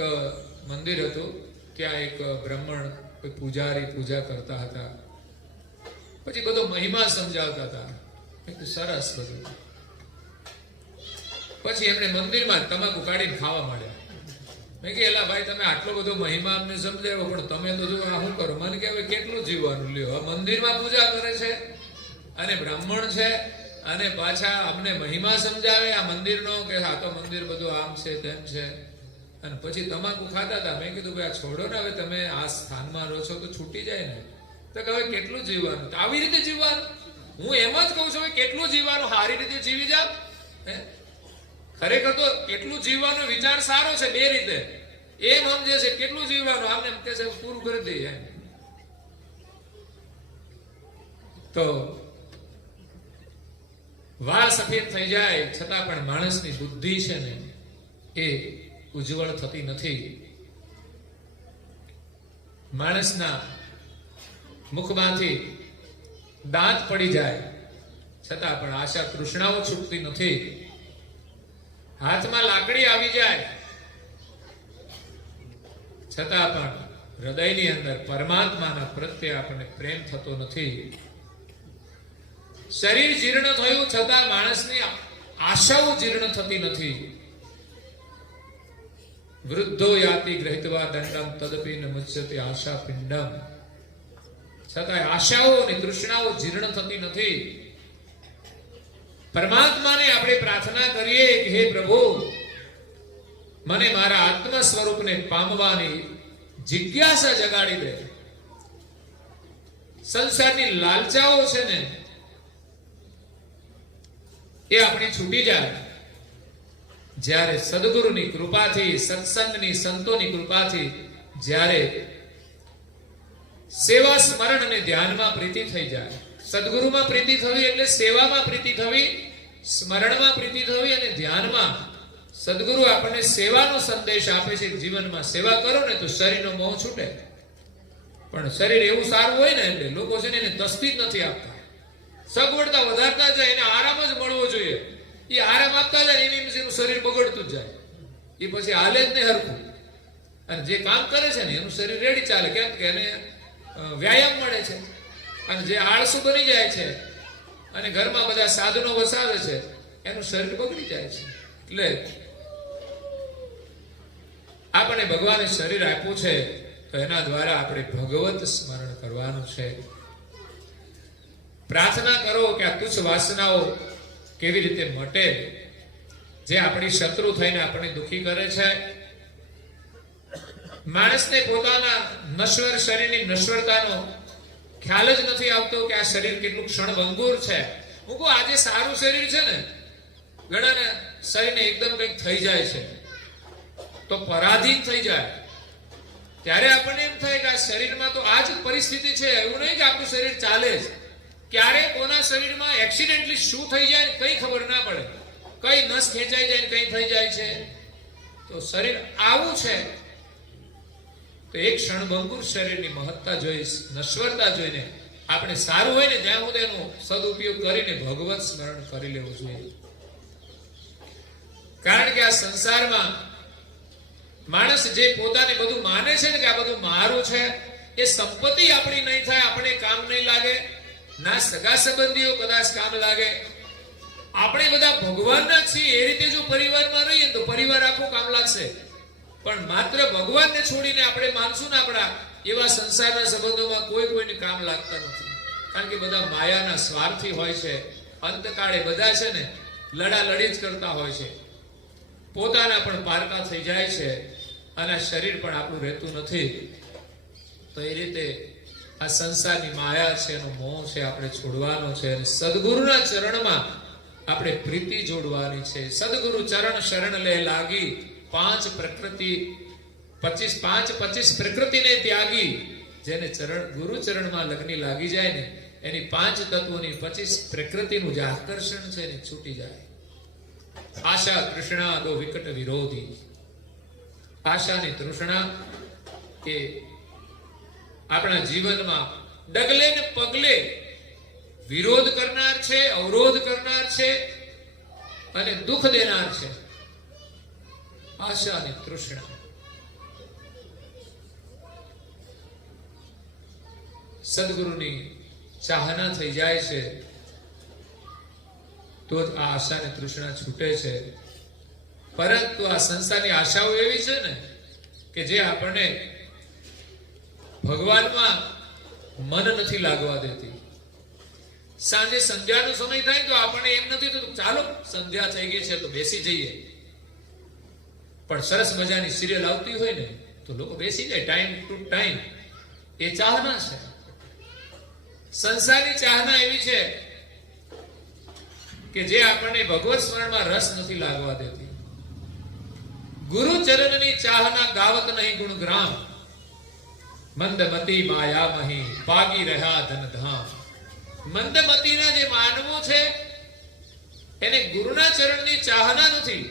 મંદિર હતું, ત્યાં એક બ્રાહ્મણ કોઈ પૂજારી પૂજા કરતા હતા, પછી બધો મહિમા સમજાવતા હતા. સરસ બધું. પછી એમણે મંદિરમાં તમાકુ કાઢીને ખાવા માંડ્યા. મેં કે એલા ભાઈ, તમે આટલો બધો મહિમા અમને સમજાવ્યો, પણ તમે તો જો આ શું કરો? મને કે હવે કેટલું જીવવાનું લ્યો? આ મંદિરમાં પૂજા કરે છે અને બ્રાહ્મણ છે અને પાછા અમને મહિમા સમજાવે આ મંદિરનો, કે આ તો મંદિર બધું આમ છે તેમ છે, અને પછી તમાકુ ખાતા હતા. મેં કીધું ભાઈ આ છોડો ને, હવે તમે આ સ્થાનમાં રહો છો તો છૂટી જાય ને. તો કે હવે કેટલું જીવવાનું? તો આવી રીતે જીવવાનું. હું એમ જ કહું છું, કેટલું જીવવાનું? સારી રીતે જીવી જાવ. ખરેખર તો કેટલું જીવવાનો વિચાર સારો છે બે રીતે. એમ સમજે છે કેટલું જીવવાનું, આમને એમ કે છે પૂરું કરી દઈએ. તો વાળ સફેદ થઈ જાય છતાં પણ માણસની બુદ્ધિ છે ને એ ઉજ્જવળ થતી નથી. માણસના મુખમાંથી દાંત પડી જાય છતાં પણ આશા તૃષ્ણાઓ છૂટતી નથી. હાથમાં લાકડી આવી જાય છતાં પણ હૃદયની અંદર પરમાત્માના પ્રત્યે આપણને પ્રેમ થતો નથી. શરીર જીર્ણ થયું છતાં માણસની આશાઓ જીર્ણ થતી નથી. વૃદ્ધો યાતિ ગ્રહિત્વા દંડમ તદપી ન મુચ્યતે આશા પિંડમ. છતાં આશાઓ અને તૃષ્ણાઓ જીર્ણ થતી નથી. પરમાત્માને આપણે પ્રાર્થના કરીએ કે હે પ્રભુ, મને મારા આત્મ સ્વરૂપને પામવાની જિજ્ઞાસા જગાડી દે. સંસારની લાલચાઓ છે ને એ આપણી છૂટી જાય. જ્યારે સદગુરુની કૃપાથી, સત્સંગની, સંતોની કૃપાથી જ્યારે સેવા સ્મરણ અને ધ્યાનમાં પ્રીતિ થઈ જાય. સદગુરુમાં પ્રીતિ થવી એટલે સેવામાં પ્રીતિ થવી, સ્મરણમાં પ્રીતિ થવી અને ધ્યાનમાં. સદગુરુ આપણને સેવાનો સંદેશ આપે છે. જીવનમાં સેવા કરો ને તો શરીરનો મોહ છૂટે. પણ શરીર એવું સારું હોય ને એટલે લોકો છે ને એને તસ્તી જ નથી આપતા. સગવડતા વધારતા જાય, એને આરામ જ મળવો જોઈએ. એ આરામ આપતા જાય એની એનું શરીર બગડતું જ જાય. એ પછી હાલે જ નહીં હરખું. અને જે કામ કરે છે ને એનું શરીર રેડી ચાલે. કેમ કે એને વ્યાયામ મળે છે. અને જે આળસુ બની જાય છે અને ઘરમાં બધા સાધનો વસાવે છે એનું શરીર બગડી જાય છે. એટલે આપણે ભગવાને શરીર આપ્યું છે તો એના દ્વારા આપણે ભગવત સ્મરણ કરવાનું છે. પ્રાર્થના કરો કે આ તુચ્છ વાસનાઓ કેવી રીતે મટે, જે આપણી શત્રુ થઈને આપણને દુખી કરે છે. માણસને પોતાના નશ્વર શરીરની નશ્વરતાનો ખ્યાલ જ નથી આવતો કે આ શરીર કેટલું ક્ષણભંગુર છે. હું કહું આજે સારું શરીર છે ને, ઘણાને શરીરને એકદમ કંઈક થઈ જાય છે તો પરાધીન થઈ જાય, ત્યારે આપણને એમ થાય કે આ શરીરમાં તો આ જ પરિસ્થિતિ છે. એવું નહીં કે આપણું શરીર ચાલે જ. ક્યારે કોના શરીરમાં એક્સિડેન્ટલી શું થઈ જાય કઈ ખબર ના પડે. કઈ નસ ખેંચાઈ જાય કઈ થઈ જાય છે. તો શરીર આવું છે તો એક ક્ષણભંગુર શરીરની મહત્તા જોઈ, નશ્વરતા જોઈને આપણે સારું હોય ને ત્યાં સુધી એનો સદુપયોગ કરીને ભગવત સ્મરણ કરી લેવું જોઈએ. કારણ કે આ સંસારમાં માણસ જે પોતાને બધું માને છે ને કે આ બધું મારું છે, એ સંપત્તિ આપણી નહીં થાય, આપણે કામ નહીં લાગે, ના સગા સંબંધીઓ કદાચ કામ લાગે. આપણે બધા ભગવાનના છીએ એ રીતે જો પરિવારમાં રહીએ તો પરિવાર આખો કામ લાગશે. પણ માત્ર ભગવાનને છોડીને આપણે માનશું ને આપણા એવા સંસારના સંબંધોમાં કોઈ કોઈને કામ લાગતા નથી. કારણ કે બધા માયાના સ્વાર્થી હોય છે. અંતકાળે બધા છે ને લડાલડી જ કરતા હોય છે. પોતાના પણ પારકા થઈ જાય છે અને આ શરીર પણ આપણું રહેતું નથી. તો એ રીતે આ સંસારની માયા છે, એનો મોહ છે, આપણે છોડવાનો છે અને સદગુરુના ચરણમાં આપણે પ્રીતિ જોડવાની છે. સદગુરુ ચરણ શરણ લે લાગી, પાંચ પ્રકૃતિને ત્યાગી. જેને ગુરુ ચરણમાં લગ્ની લાગી જાય ને, એની 5 તત્વોની 25 પ્રકૃતિનું જે આકર્ષણ છે ને છૂટી જાય. આશા તૃષ્ણા દો વિકટ વિરોધી. આશાની તૃષ્ણા એ આપણા જીવનમાં ડગલે ને પગલે વિરોધ કરનાર છે, અવરોધ કરનાર છે અને દુઃખ દેનાર છે. આશા અને તૃષ્ણા. સદગુરુની ચાહના થઈ જાય છે તો જ આ આશા અને તૃષ્ણા છૂટે છે. પરંતુ આ સંસારની આશાઓ એવી છે ને કે જે આપણને ભગવાનમાં મન નથી લાગવા દેતી. સાંજે સંધ્યાનો સમય થાય તો આપણને એમ નથી થતું ચાલો સંધ્યા થઈ ગઈ છે તો બેસી જઈએ. પણ સરસ મજાની સિરિયલ આવતી હોય ને તો લોકો બેસી જાય ટાઈમ ટુ ટાઈમ. એ ચાહના છે. સંસારની ચાહના એવી છે કે જે આપણને ભગવત સ્મરણમાં રસ નથી લાગવા દેતી. ગુરુ ચરણની ચાહના ગાવત નહીં ગુણગ્રામ, મંદમતી માયા મહી પાગી રહ્યા ધનધામ. મંદમતીના જે માનવો છે એને ગુરુના ચરણની ચાહના નથી.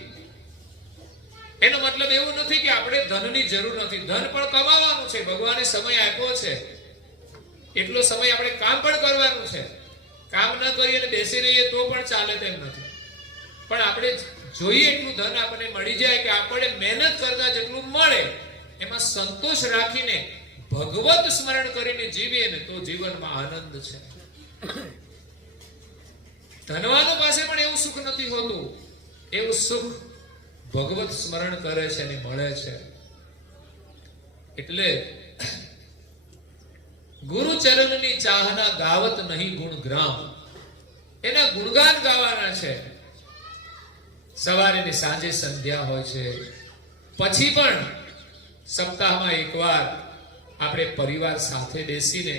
એનો મતલબ એવું નથી કે આપણે ધનની જરૂર નથી. ધન પણ કમાવાનું છે, ભગવાને સમય આપ્યો છે, એટલો સમય આપણે કામ પણ કરવાનું છે. કામ ન કરીએ અને બેસી રહીએ તો પણ ચાલે તેમ નથી. પણ આપણે જોઈએ એટલું ધન આપણને મળી જાય કે આપણે મહેનત કરતા જેટલું મળે એમાં સંતોષ રાખીને ભગવત સ્મરણ કરીને જીવીએ ને તો જીવનમાં આનંદ છે. ધનવાનો પાસે પણ એવું સુખ નથી હોતું. એવું સુખ ભગવત સ્મરણ કરે છે અને મળે છે. એટલે ગુરુ ચરણની ચાહના ગાવત નહીં ગુણગ્રામ. એના ગુણગાન ગાવાના છે. સવારે ને સાંજે સંધ્યા હોય છે. પછી પણ સપ્તાહમાં એકવાર આપણે પરિવાર સાથે બેસીને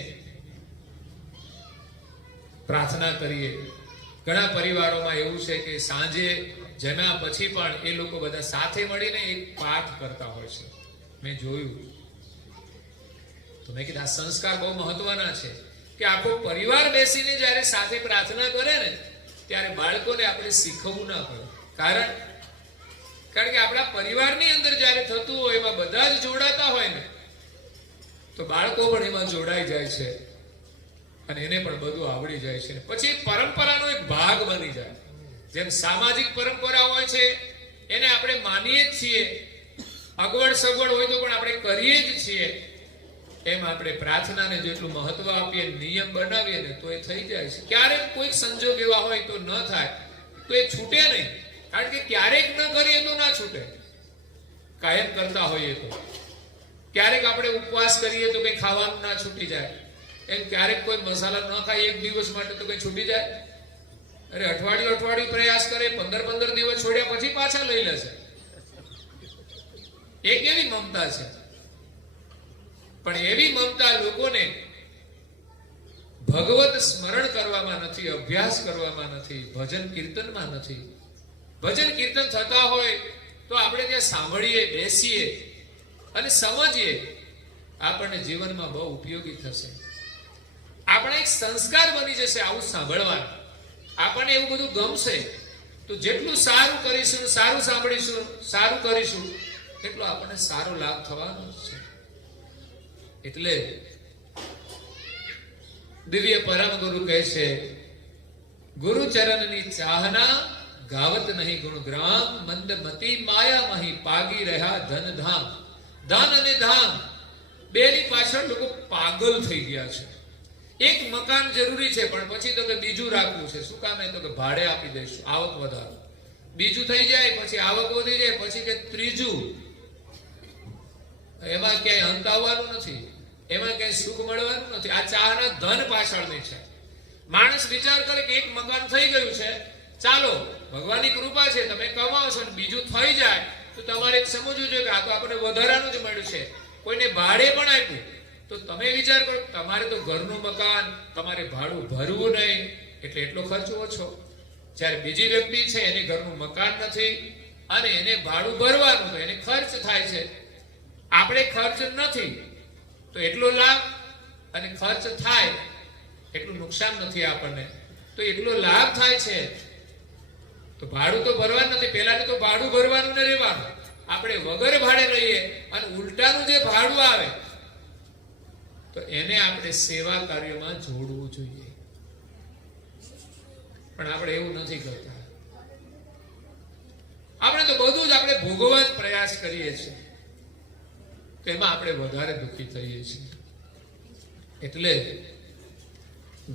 પ્રાર્થના કરીએ. ઘણા પરિવારોમાં એવું છે કે સાંજે જમ્યા પછી પણ એ લોકો બધા સાથે મળીને એક પાઠ કરતા હોય છે. મેં જોયું તો મેં કીધું આ સંસ્કાર બહુ મહત્વના છે કે આખો પરિવાર બેસીને જ્યારે સાથે પ્રાર્થના કરે ને ત્યારે બાળકોને આપણે શીખવવું ના પડે. કારણ કે આપણા પરિવારની અંદર જ્યારે થતું હોય એમાં બધા જ જોડાતા હોય ને તો બાળકો પણ એમાં જોડાઈ જાય છે અને એને પણ બધું આવડી જાય છે. પછી પરંપરાનો એક ભાગ બની જાય. જેમ સામાજિક પરંપરા હોય છે એને આપણે માનીએ જ છીએ, અગવડ સગવડ હોય તો પણ આપણે કરીએ જ છીએ. એમ આપણે પ્રાર્થનાને જેટલું મહત્વ આપીએ, નિયમ બનાવીએ ને તો એ થઈ જાય છે. ક્યારેક કોઈક સંજોગ એવા હોય તો ન થાય તો એ છૂટે નહીં. કારણ કે ક્યારેક ન કરીએ તો ના છૂટે, કાયમ કરતા હોઈએ તો. ક્યારેક આપણે ઉપવાસ કરીએ તો કઈ ખાવાનું ના છૂટી જાય. એમ ક્યારેક કોઈ મસાલા ન ખાય એક દિવસ માટે તો કઈ છૂટી જાય? અરે અઠવાડિયું પ્રયાસ કરે, 15 દિવસ છોડ્યા પછી પાછા લઈ લેશે. એ કેવી મમતા છે! પણ એવી મમતા લોકોને ભગવત સ્મરણ કરવામાં નથી, અભ્યાસ કરવામાં નથી, ભજન કીર્તનમાં નથી. ભજન કીર્તન થતા હોય તો આપણે ત્યાં સાંભળીએ, બેસીએ અને સમજીએ. આપણને જીવનમાં બહુ ઉપયોગી થશે. આપણે એક સંસ્કાર બની જશે આવું સાંભળવાનું. આપણને એવું બધું ગમશે તો જેટલું સારું કરીશું, સારું સાંભળીશું, સારું કરીશું એટલો આપણને સારો લાભ થવાનો છે. એટલે દિવ્ય પરમ ગુરુ કહે છે ગુરુ ચરણની ચાહના ગાવત નહીં ગુણગ્રામ, મંદમતી માયા મહી પાગી રહ્યા ધનધામ. ધન અને ધામ બેની પાછળ લોકો પાગલ થઈ ગયા છે. એક મકાન જરૂરી છે પણ પછી તો કે બીજું રાખવું છે. શું કામ? તો કે ભાડે આપી દઈશું, આવક વધારો. બીજું થઈ જાય પછી આવક વધી જાય પછી કે ત્રીજું. એમાં ક્યાંય અંત આવવાનું નથી, એમાં ક્યાંય સુખ મળવાનું નથી. આ ચાહના ધન પાછળની છે. માણસ વિચાર કરે કે એક મકાન થઈ ગયું છે, ચાલો ભગવાનની કૃપા છે, તમે કમાવો છો ને બીજું થઈ જાય તો તમારે સમજવું જોઈએ કે આ તો આપણને વધારાનું જ મળ્યું છે. કોઈને ભાડે પણ આપ્યું તો તમે વિચાર કરો, તમારે તો ઘરનું મકાન, તમારે ભાડું ભરવું નહીં એટલે એટલો ખર્ચ ઓછો. જ્યારે બીજી વ્યક્તિ છે એને ઘરનું મકાન નથી અને એને ભાડું ભરવાનું, તો એને ખર્ચ થાય છે. આપણે ખર્ચ નથી તો એટલો લાભ, અને ખર્ચ થાય એટલું નુકસાન નથી આપણને, તો એટલો લાભ થાય છે. તો ભાડું તો ભરવાનું નથી, પહેલા તો ભાડું ભરવાનું ને રહેવાનું. આપણે વગર ભાડે રહીએ અને ઉલટાનું જે ભાડું આવે તો એને આપણે સેવા કાર્યમાં જોડવું જોઈએ. પણ આપણે એવું નથી કરતા. આપણે તો બધું જ આપણે ભોગવવા જ પ્રયાસ કરીએ છીએ, તો એમાં આપણે વધારે દુઃખી થઈએ છીએ. એટલે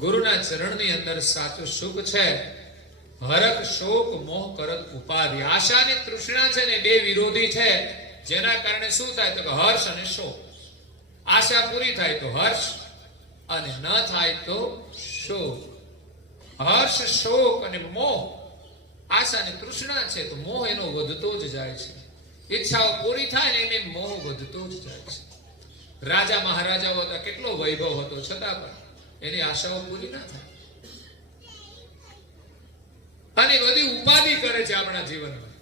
ગુરુના ચરણની અંદર સાચું સુખ છે. હરખ શોક મોહ કરત ઉપાધિ. આશા અને તૃષ્ણા છે ને બે વિરોધી છે, જેના કારણે શું થાય તો હર્ષ અને શોક. આશા પૂરી થાય તો હર્ષ અને ન થાય તો શોક. હર્ષ શોક અને મોહ, આશા અને તૃષ્ણા છે તો મોહ એનો વધતો જ જાય છે. ઈચ્છાઓ પૂરી થાય ને એને મોહ વધતો જ જાય છે. રાજા મહારાજાઓ હતા, કેટલો વૈભવ હતો, છતાં પણ એની આશાઓ પૂરી ના થાય. અને બધી ઉપાધિ કરે છે આપણા જીવનમાં.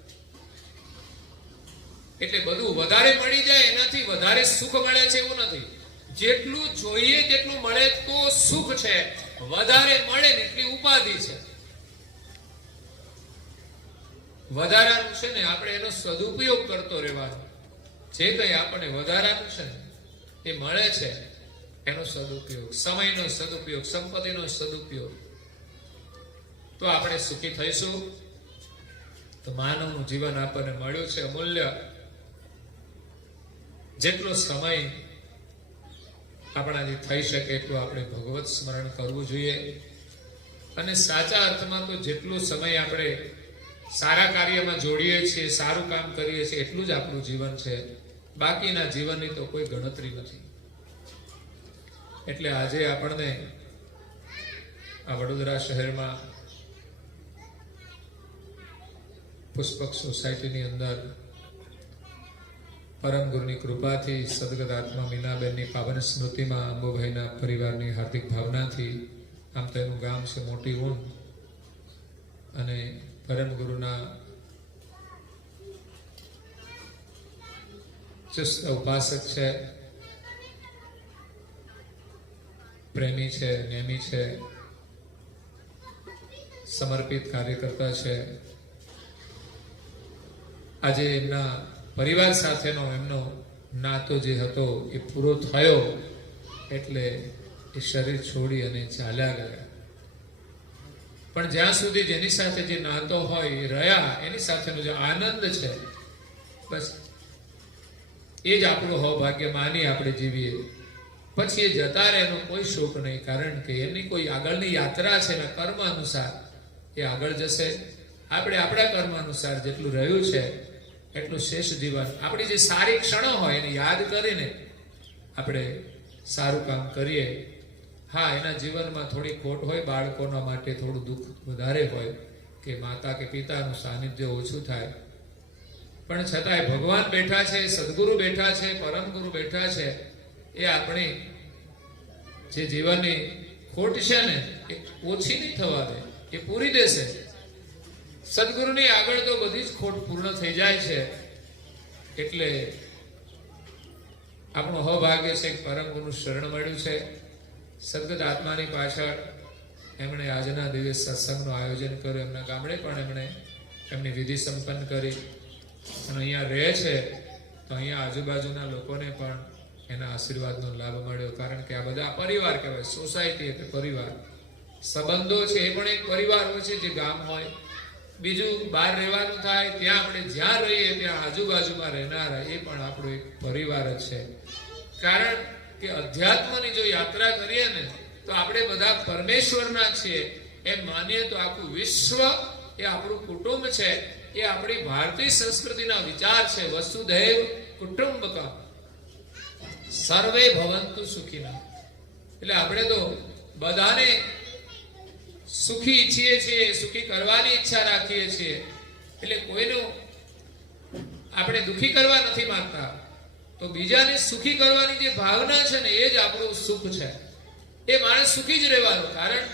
એટલે બધું વધારે મળી જાય એનાથી વધારે સુખ મળે છે એવું નથી. જેટલું જોઈએ તેટલું મળે તો સુખ છે, વધારે મળે ને એટલી ઉપાધિ છે. વધારાનું છે ને આપણે એનો સદુપયોગ કરતો રહેવાનો. જે કંઈ આપણને વધારાનું છે ને એ મળે છે એનો સદુપયોગ, સમયનો સદુપયોગ, સંપત્તિનો સદુપયોગ, તો આપણે સુખી થઈશું. તો માનવનું જીવન આપણને મળ્યું છે અમૂલ્ય. જેટલો સમય આપણાથી થઈ શકે એટલું આપણે ભગવત સ્મરણ કરવું જોઈએ. અને સાચા અર્થમાં તો જેટલો સમય આપણે સારા કાર્યમાં જોડીએ છીએ, સારું કામ કરીએ છીએ, એટલું જ આપણું જીવન છે. બાકીના જીવનની તો કોઈ ગણતરી નથી. એટલે આજે આપણને આ વડોદરા શહેરમાં પુષ્પક સોસાયટીની અંદર પરમ ગુરુની કૃપાથી સદગત આત્મા મીનાબેનની પાવન સ્મૃતિમાં અંબુભાઈના પરિવારની હાર્દિક ભાવનાથી, આમ તો એનું ગામ છે મોટી ઊન, અને પરમ ગુરુના ચુસ્ત ઉપાસક છે, પ્રેમી છે, નેમી છે, સમર્પિત કાર્યકર્તા છે. આજે એમના પરિવાર સાથેનો એમનો નાતો જે હતો એ પૂરો થયો, એટલે એ શરીર છોડી અને ચાલ્યા ગયા. પણ જ્યાં સુધી જેની સાથે જે નાતો હોય એ રહ્યા, એની સાથેનો જે આનંદ છે, બસ એ જ આપણું સૌભાગ્ય માની આપણે જીવીએ. પછી એ જતા રહે એનો કોઈ શોક નહીં, કારણ કે એમની કોઈ આગળની યાત્રા છે ને કર્મ અનુસાર એ આગળ જશે. આપણે આપણા કર્મ અનુસાર જેટલું રહ્યું છે એટલું શ્રેષ્ઠ જીવન, આપણી જે સારી ક્ષણો હોય એને યાદ કરીને આપણે સારું કામ કરીએ. હા, એના જીવનમાં થોડી ખોટ હોય, બાળકોના માટે થોડું દુઃખ વધારે હોય કે માતા કે પિતાનું સાનિધ્ય ઓછું થાય, પણ છતાંય ભગવાન બેઠા છે, સદગુરુ બેઠા છે, પરમ ગુરુ બેઠા છે. એ આપણી જે જીવનની ખોટ છે ને એ ઓછી નહીં થવા દે, એ પૂરી દેશે. સદગુરુની આગળ તો બધી જ ખોટ પૂર્ણ થઈ જાય છે. એટલે આપણું સૌભાગ્ય છે કે પરમ ગુરુ શરણ મળ્યું છે. સદગત આત્માની પાછળ એમણે આજના દિવસ સત્સંગનું આયોજન કર્યું. એમના ગામડે પણ એમણે એમની વિધિ સંપન્ન કરી અને અહીંયા રહે છે, તો અહીંયા આજુબાજુના લોકોને પણ એના આશીર્વાદનો લાભ મળ્યો. કારણ કે આ બધા પરિવાર કહેવાય, સોસાયટી એટલે પરિવાર. સંબંધો છે એ પણ એક પરિવાર હોય છે, જે ગામ હોય. બીજું બહાર રહેવાનું થાય ત્યાં આપણે જ્યાં રહીએ ત્યાં આજુબાજુમાં રહેનારા એ પણ આપણો એક પરિવાર જ છે. કારણ કે અધ્યાત્મની જો યાત્રા કરીએ ને તો આપણે બધા પરમેશ્વરના છીએ એમ માનીએ તો આખું વિશ્વ એ આપણું કુટુંબ છે. એ આપણી ભારતીય સંસ્કૃતિના વિચાર છે. વસુધૈવ કુટુંબકમ સર્વે ભવંતુ સુખીના. એટલે આપણે તો બધાને સુખી ઈચ્છીએ છીએ, સુખી કરવાની ઈચ્છા રાખીએ છીએ. એટલે કોઈનું આપણે દુઃખી કરવા નથી માંગતા, તો બીજાને સુખી કરવાની જે ભાવના છે ને એ જ આપણું સુખ છે. એ માણસ સુખી જ રહેવાનું, કારણ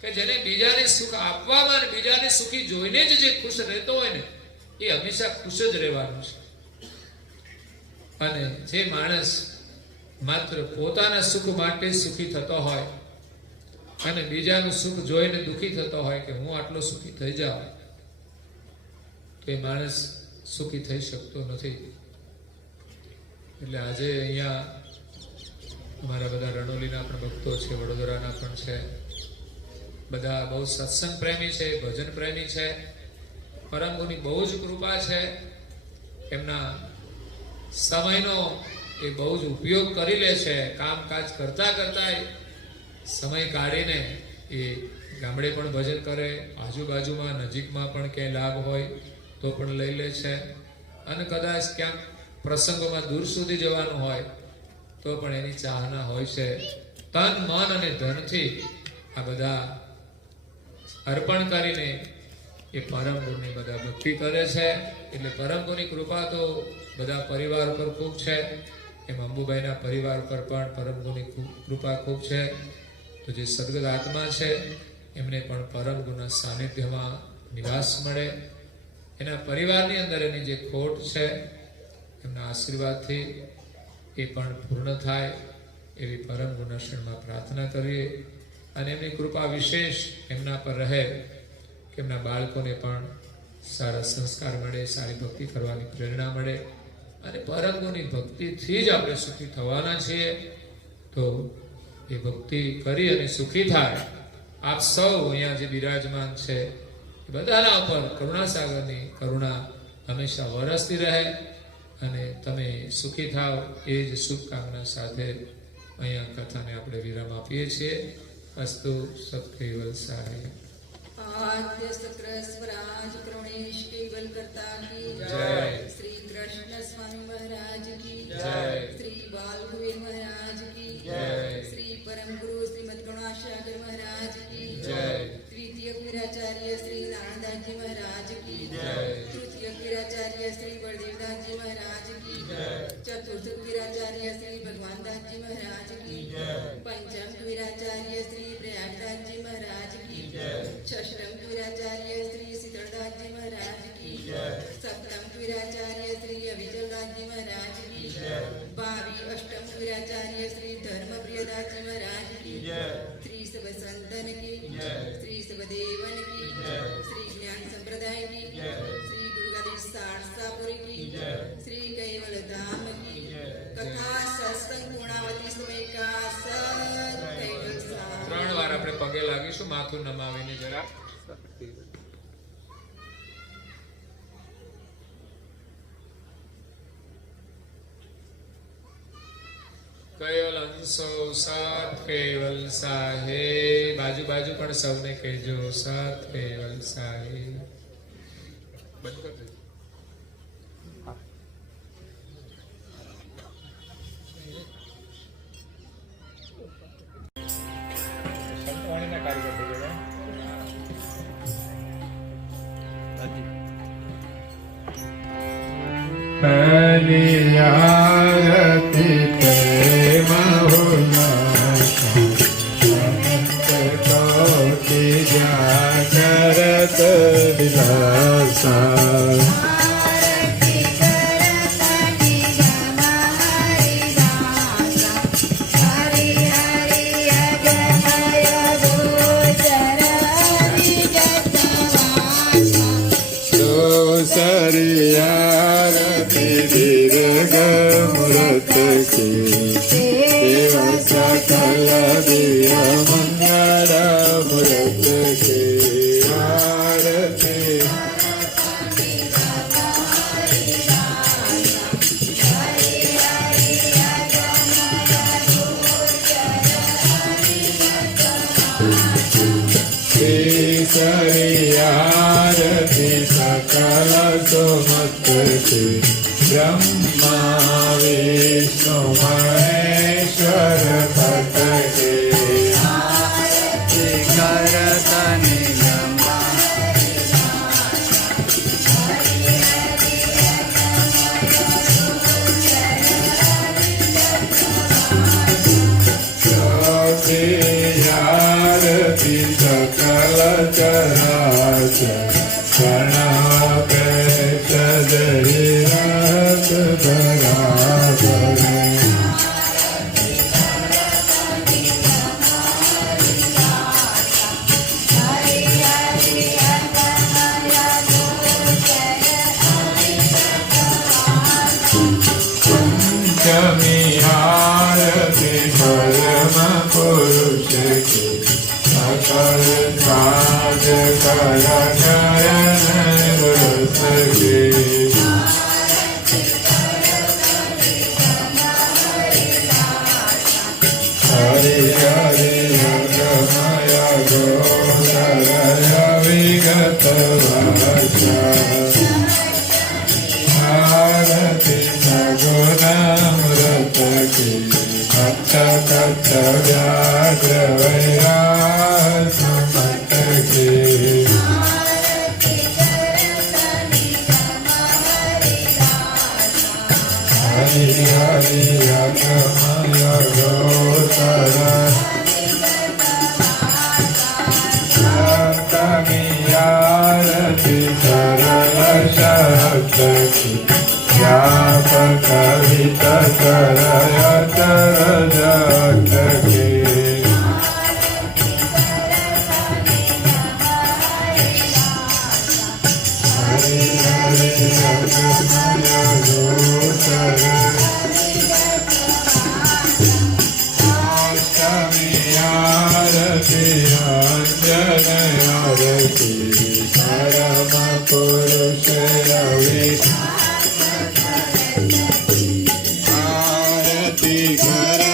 કે જેને બીજાને સુખ આપવામાં અને બીજાને સુખી જોઈને જ જે ખુશ રહેતો હોય ને એ હંમેશા ખુશ જ રહેવાનું છે. અને જે માણસ માત્ર પોતાના સુખ માટે સુખી થતો હોય અને બીજાનું સુખ જોઈને દુઃખી થતો હોય કે હું આટલો સુખી થઈ જાઉં, તો એ માણસ સુખી થઈ શકતો નથી. એટલે આજે અહીંયા અમારા બધા રણોલીના પણ ભક્તો છે, વડોદરાના પણ છે, બધા બહુ સત્સંગ પ્રેમી છે, ભજન પ્રેમી છે. પરમ ગુરુની બહુ જ કૃપા છે. એમના સમયનો એ બહુ જ ઉપયોગ કરી લે છે. કામકાજ કરતા કરતા સમય કાઢીને એ ગામડે પણ ભજન કરે, આજુબાજુમાં નજીકમાં પણ ક્યાંય લાભ હોય તો પણ લઈ લે છે. અને કદાચ ક્યાંક પ્રસંગોમાં દૂર સુધી જવાનું હોય તો પણ એની ચાહના હોય છે. તન મન અને ધનથી આ બધા અર્પણ કરીને એ પરમ ગુરુની બધા ભક્તિ કરે છે. એટલે પરમ ગુરુની કૃપા તો બધા પરિવાર પર ખૂબ છે. એમ અંબુભાઈના પરિવાર પર પણ પરમ ગુરુની કૃપા ખૂબ છે. તો જે સદગત આત્મા છે એમને પણ પરમ ગુરુના સાનિધ્યમાં નિવાસ મળે, એના પરિવારની અંદર એની જે ખોટ છે એમના આશીર્વાદથી એ પણ પૂર્ણ થાય એવી પરમ ગુરુના શરણમાં પ્રાર્થના કરીએ. અને એમની કૃપા વિશેષ એમના પર રહે કે એમના બાળકોને પણ સારા સંસ્કાર મળે, સારી ભક્તિ કરવાની પ્રેરણા મળે. અને પરમ ગુરુની ભક્તિથી જ આપણે સુખી થવાના છીએ. તો એ ભક્તિ કરી અને સુખી થાય. આપ સૌ અહીંયા જે બિરાજમાન છે એ બધાના ઉપર કરુણાસાગરની કરુણા હંમેશા વરસતી રહે અને તમે સુખી થાવ એ જ શુભકામના સાથે અહીંયા કથાને આપણે વિરામ આપીએ છીએ. અસ્તુ સત્કૈવલ સહાય. आद्य सक्र स्वराज करुणेश केवल करता की जय. श्री कृष्ण स्वामी महाराज की जय. श्री बाल कुबेर महाराज की जय. श्री परम गुरु श्रीमद करुणासागर महाराज की जय. तृतीय वीराचार्य श्री नारायणदास जी महाराज की जय. तृतीय वीराचार्य श्री बलदेवदास जी महाराज की चतुर्थ वीराचार्य श्री भगवानदास जी महाराज की पंचम वीराचार्य श्री प्रयागदास जी महाराज की षष्ठम वीराचार्य श्री शीतलदास जी महाराज की सप्तम वीराचार्य श्री अविचलदास जी महाराज की 22 अष्टम वीराचार्य श्री धर्मप्रियदास जी महाराज की श्री सब संतन की श्री सबदेवन की श्री ज्ञान संप्रदाय की श्री गुरुगादी सारसापुरी की श्री कैवल धाम की कथा सत्संग पूर्णावती समय का सत कैवल सार. 3 વાર આપણે પગે લાગીશું, માથું નમાવીને જરા. કેવલ અંશો સાત કેવલ સાહે. બાજુ બાજુ પણ સૌને કહેજો સાત કેવલ સાહે. બંધ કરી દેજો. સંતવાણીના કાર્ય કરતો જોડે. पहली आरती प्रेम कोटि जागरत विलासा सरियारती दीर्घ मूरत की देव सकल दिय मंगल मूरत की आरती. सरियारती सकल सुमत की ब्रह्मा विष्णु महेश्वर पत के करत निगम की हरि हरि गमय गोचरय विगत भाषा आरती सगुणामृत की भक्त कथ व्याघ्र वैरास मत की हरि हरि गमय गोचर आरती सरल शब्द की व्यापक वित करय चर जगत की हरि हरि गमय गोचर आरती अंजन आरती परम पुरुष रवि आरती कर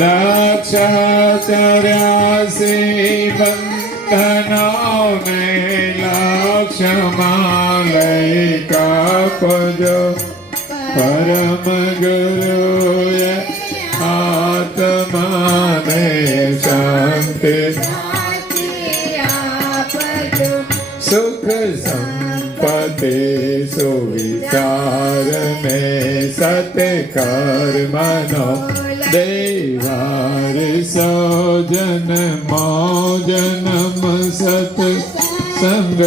लक्ष्य बंधनों में लक्ष्यमालिका पजो परम गुरु आत्मा में शांति सुख संपत्ति सुविचार में सत्कर्मनो देवार सौ जन्मो जन्म सत संग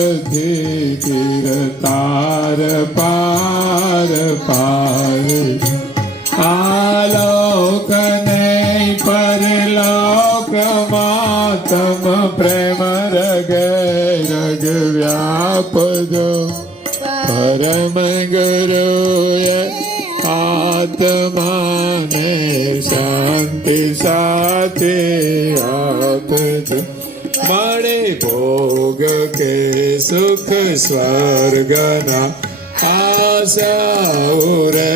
कीर्तार पार पार आलोक नहीं परलोक मातम प्रेम रग रग व्याप जो परम गुरु आत्मा ने शांति साथे आप जो મળે ભોગ કે સુખ સ્વર્ગના આશાઓ રે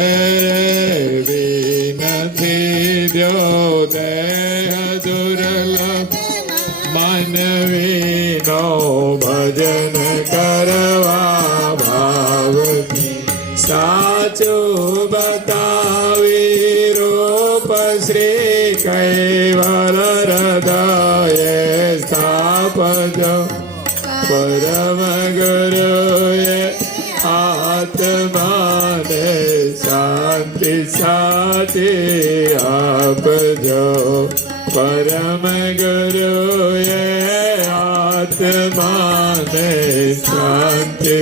વિનથી દ્યો દેહ દુર્લભ માનવીનો ભજન કરવા આત્માને શાંતિ સાથે આપજો પરમ ગુરુએ આત્માને શાંતિ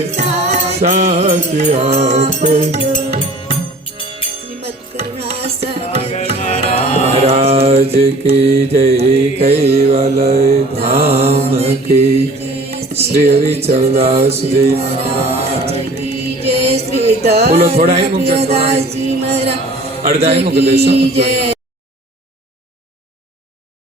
સાથે આપજો શ્રીમદ કરુણાસાગર महाराज की जय कैवल धाम की श्री हरिचंदास जी महाराज जय श्री बोलो थोड़ा ही मुख दास जी महाराज अर्धा ही मुख देशो जय